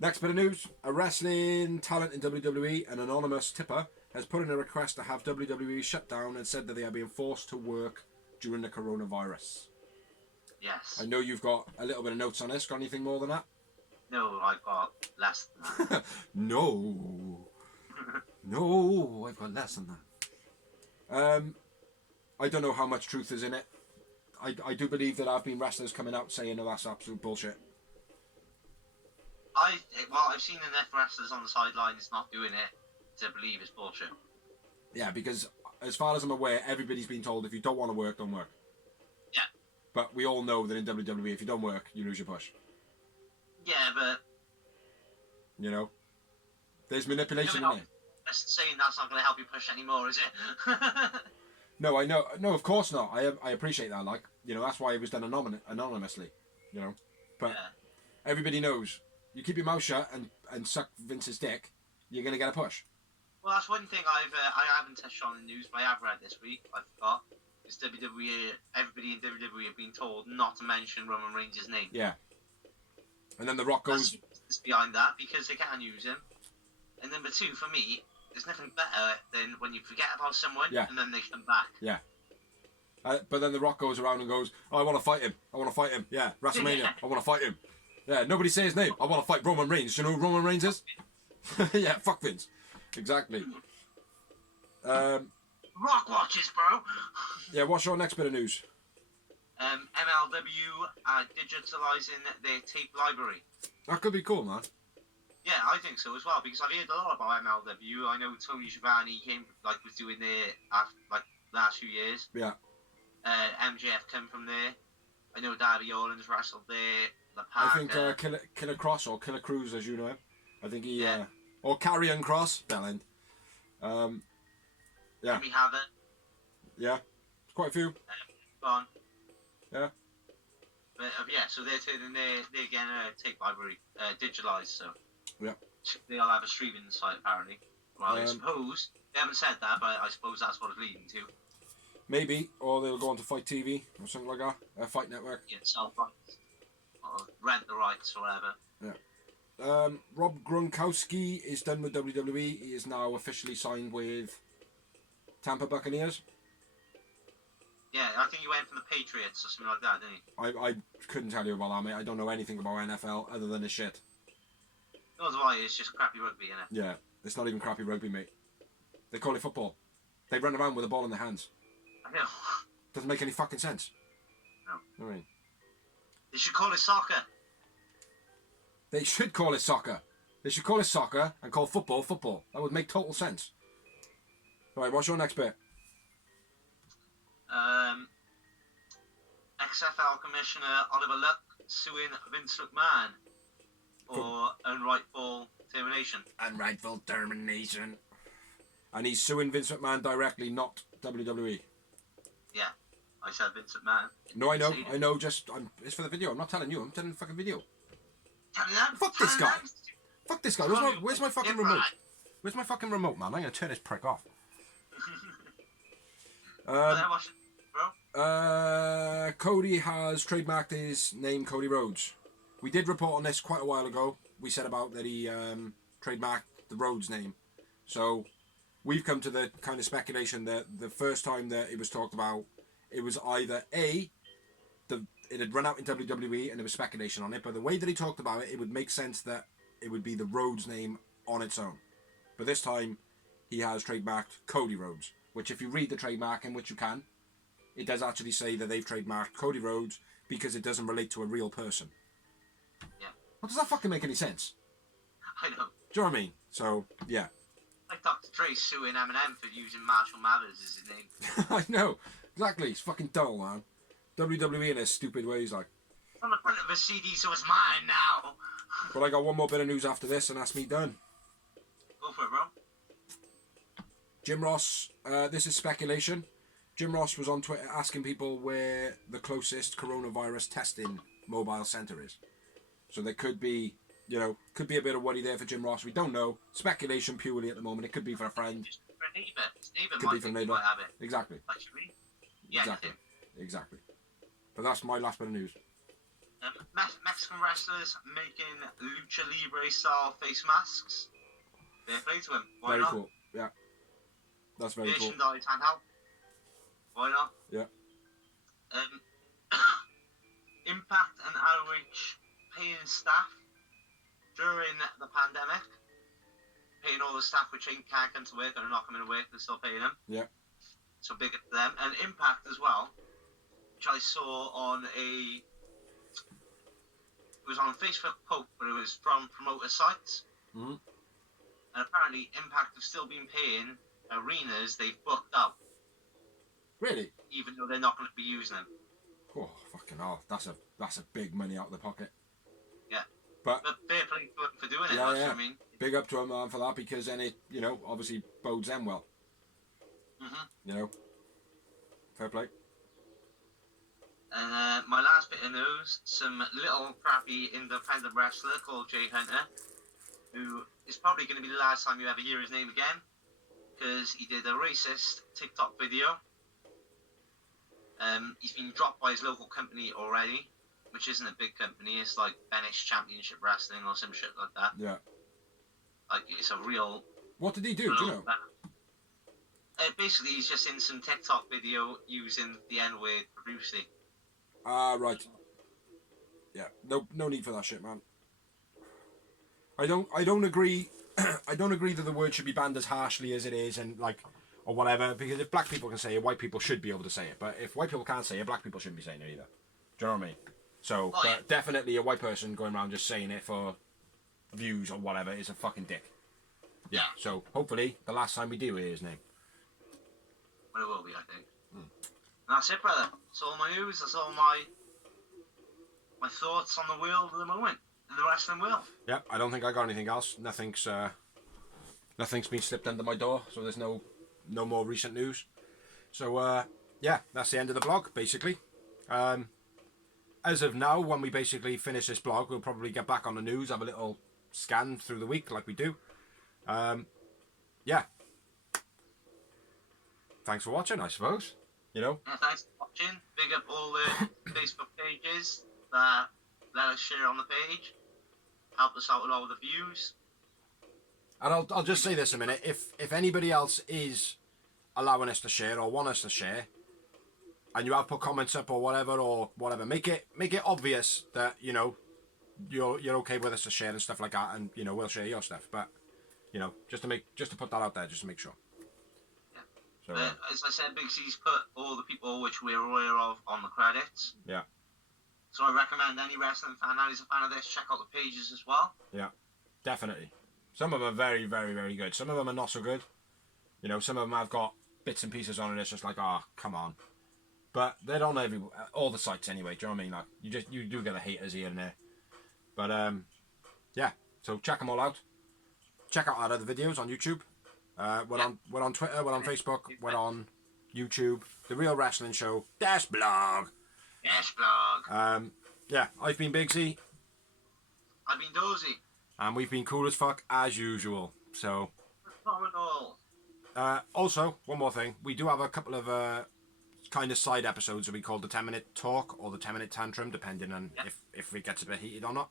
Next bit of news. A wrestling talent in WWE, an anonymous tipper, has put in a request to have WWE shut down and said that they are being forced to work during the coronavirus. Yes. I know you've got a little bit of notes on this. Got anything more than that? No, I've got less than that. No, I've got less than that. I don't know how much truth is in it. I do believe that there have been wrestlers coming out saying, no, that's absolute bullshit. I've seen enough wrestlers on the sidelines not doing it to believe it's bullshit. Yeah, because as far as I'm aware, everybody's been told if you don't want to work, don't work. Yeah. But we all know that in WWE, if you don't work, you lose your push. Yeah, but... You know? There's manipulation in there. Just saying that's not going to help you push anymore, is it? No, I know. No, of course not. I appreciate that. Like, you know, that's why it was done anonymously. You know? But everybody knows. You keep your mouth shut and suck Vince's dick, you're going to get a push. Well, that's one thing I haven't touched on in the news, but I have read this week. I forgot. Is WWE, everybody in WWE have been told not to mention Roman Reigns' name. Yeah. And then The Rock goes... That's behind that, because they can't use him. And number 2, for me, there's nothing better than when you forget about someone, and then they come back. Yeah. But then The Rock goes around and goes, oh, I want to fight him. Yeah, WrestleMania, I want to fight him. Yeah, nobody say his name. I want to fight Roman Reigns. Do you know who Roman Reigns is? Yeah, fuck Vince. Exactly. Rock watches, bro. Yeah, what's your next bit of news? MLW are digitalising their tape library. That could be cool, man. Yeah, I think so as well, because I've heard a lot about MLW. I know Tony Schiavone was doing their last few years. Yeah. MJF came from there. I know Darby Allin's wrestled there. I think Killer Cross or Killer Cruz, as you know him. I think he Or Carrion Cross, Bellend. Yeah. Jimmy Havoc. Yeah. Quite a few. Gone. Yeah. But, yeah, so they're turning they're getting take library digitalised, so Yeah. they'll have a streaming site apparently. Well, I suppose they haven't said that, but I suppose that's what it's leading to. Maybe, or they'll go on to Fight TV or something like that. Fight Network. Yeah, sell rights or rent the rights or whatever. Yeah. Rob Gronkowski is done with WWE. He is now officially signed with Tampa Buccaneers. Yeah, I think he went from the Patriots or something like that, didn't he? I couldn't tell you about that, mate. I don't know anything about NFL other than the shit. That's why it's just crappy rugby, isn't it? Yeah, it's not even crappy rugby, mate. They call it football. They run around with a ball in their hands. I know. Doesn't make any fucking sense. No. I mean, they should call it soccer. They should call it soccer. They should call it soccer and call football football. That would make total sense. Right, what's your next bit? XFL Commissioner Oliver Luck suing Vince McMahon for unrightful termination. Unrightful termination. And he's suing Vince McMahon directly, not WWE. Yeah, I said Vince McMahon. No, I know. It's for the video. I'm not telling you. I'm telling the fucking video. Tell them. Fuck this guy. Fuck this guy. Where's my fucking remote? Where's my fucking remote, man? I'm gonna turn this prick off. Cody has trademarked his name, Cody Rhodes. We did report on this quite a while ago. We said about that he trademarked the Rhodes name. So we've come to the kind of speculation that the first time that it was talked about, it was either it had run out in WWE and there was speculation on it, but the way that he talked about it, it would make sense that it would be the Rhodes name on its own. But this time, he has trademarked Cody Rhodes, which if you read the trademark, in which you can, it does actually say that they've trademarked Cody Rhodes because it doesn't relate to a real person. Yeah. Well, does that fucking make any sense? I know. Do you know what I mean? So, yeah. Like Dr. Dre suing Eminem for using Marshall Mathers as his name. I know. Exactly. It's fucking dull, man. WWE in their stupid ways, like. On the front of a CD, so it's mine now. But I got one more bit of news after this, and that's me done. Go for it, bro. Jim Ross, this is speculation. Jim Ross was on Twitter asking people where the closest coronavirus testing mobile centre is. So there could be, could be a bit of worry there for Jim Ross. We don't know. Speculation purely at the moment. It could be for a friend. Just for a neighbour. His neighbour could be for a neighbour. Might have it. Exactly. Actually. Yeah, Exactly. But that's my last bit of news. Mexican wrestlers making lucha libre style face masks. Fair play to him. Why very not? Cool. Yeah. That's very cool. Merchandise handheld. Why not? Yeah. Impact and Outreach paying staff during the pandemic. Paying all the staff which can't come to work and are not coming to work, they're still paying them. Yeah. So big to them. And Impact as well, which I saw on it was on a Facebook post, but it was from promoter sites. Mm-hmm. And apparently Impact have still been paying arenas they've booked out. Really? Even though they're not going to be using them. Oh, fucking hell. That's a big money out of the pocket. Yeah. But fair play to them for doing it, yeah. I mean. Big up to him, man, for that, because then it, obviously bodes them well. Mm-hmm. Fair play. And my last bit of news, some little crappy independent wrestler called Jay Hunter, who is probably going to be the last time you ever hear his name again, because he did a racist TikTok video. He's been dropped by his local company already, which isn't a big company. It's like Benish Championship Wrestling or some shit like that. Yeah. Like, it's a real... What did he do? Do you know? Basically, he's just in some TikTok video using the N-word profusely. Ah, right. Yeah. No need for that shit, man. I don't agree. I don't agree that the word should be banned as harshly as it is, and or whatever. Because if black people can say it, white people should be able to say it. But if white people can't say it, black people shouldn't be saying it either. Do you know what I mean? So, definitely a white person going around just saying it for views or whatever is a fucking dick. Yeah. So hopefully the last time we do hear his name. Well, it will be, I think. And that's it, brother. That's all my news. That's all my thoughts on the world at the moment, in the wrestling world. Yeah, I don't think I got anything else. Nothing's Nothing's been slipped under my door, so there's no more recent news. So yeah, that's the end of the blog basically. As of now, when we basically finish this blog, we'll probably get back on the news, have a little scan through the week like we do. Yeah. Thanks for watching, I suppose. You know. Yeah, thanks for watching. Big up all the Facebook pages that let us share on the page. Help us out with all the views. And I'll just say this a minute. If anybody else is allowing us to share or want us to share, and you have put comments up or whatever, make it obvious that you know you're okay with us to share and stuff like that, and you know we'll share your stuff. But you know just to put that out there, just to make sure. Yeah. So as I said, Big C's put all the people which we're aware of on the credits. Yeah. So I recommend any wrestling fan that is a fan of this, check out the pages as well. Yeah, definitely. Some of them are very, very, very good. Some of them are not so good. You know, some of them have got bits and pieces on it. It's just like, oh, come on. But they're on all the sites anyway. Do you know what I mean? Like, you do get the haters here and there. But yeah. So check them all out. Check out our other videos on YouTube. We're on Twitter. We're on Facebook. We're on YouTube. The Real Wrestling Show -- blog. Yes, blog. Yeah. I've been Bigsy. I've been Dozy. And we've been cool as fuck as usual. So. Phenomenal. Also, one more thing. We do have a couple of kind of side episodes that we call the 10-minute talk or the 10-minute tantrum, depending on if it gets a bit heated or not.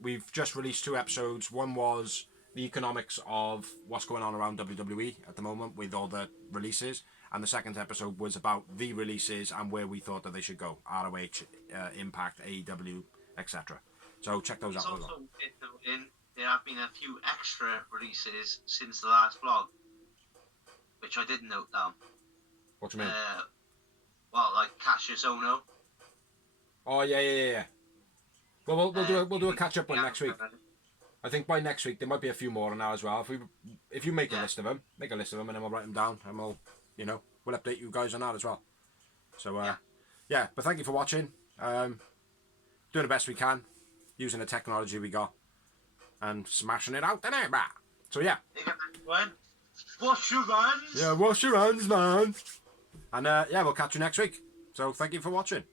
We've just released 2 episodes. One was the economics of what's going on around WWE at the moment with all the releases. And the second episode was about the releases and where we thought that they should go. ROH, Impact, AEW, etc. So check those out. Also, there have been a few extra releases since the last vlog, which I didn't note down. What do you mean? Well, like Cassius Ono. Oh yeah. Well, we'll do a catch up one next week. I think by next week there might be a few more on that as well. If you make a list of them, and then we'll write them down, and we'll update you guys on that as well. So yeah. But thank you for watching. Doing the best we can, using the technology we got, and smashing it out there. So yeah. Wash your hands. Yeah, wash your hands, man. And yeah, we'll catch you next week. So thank you for watching.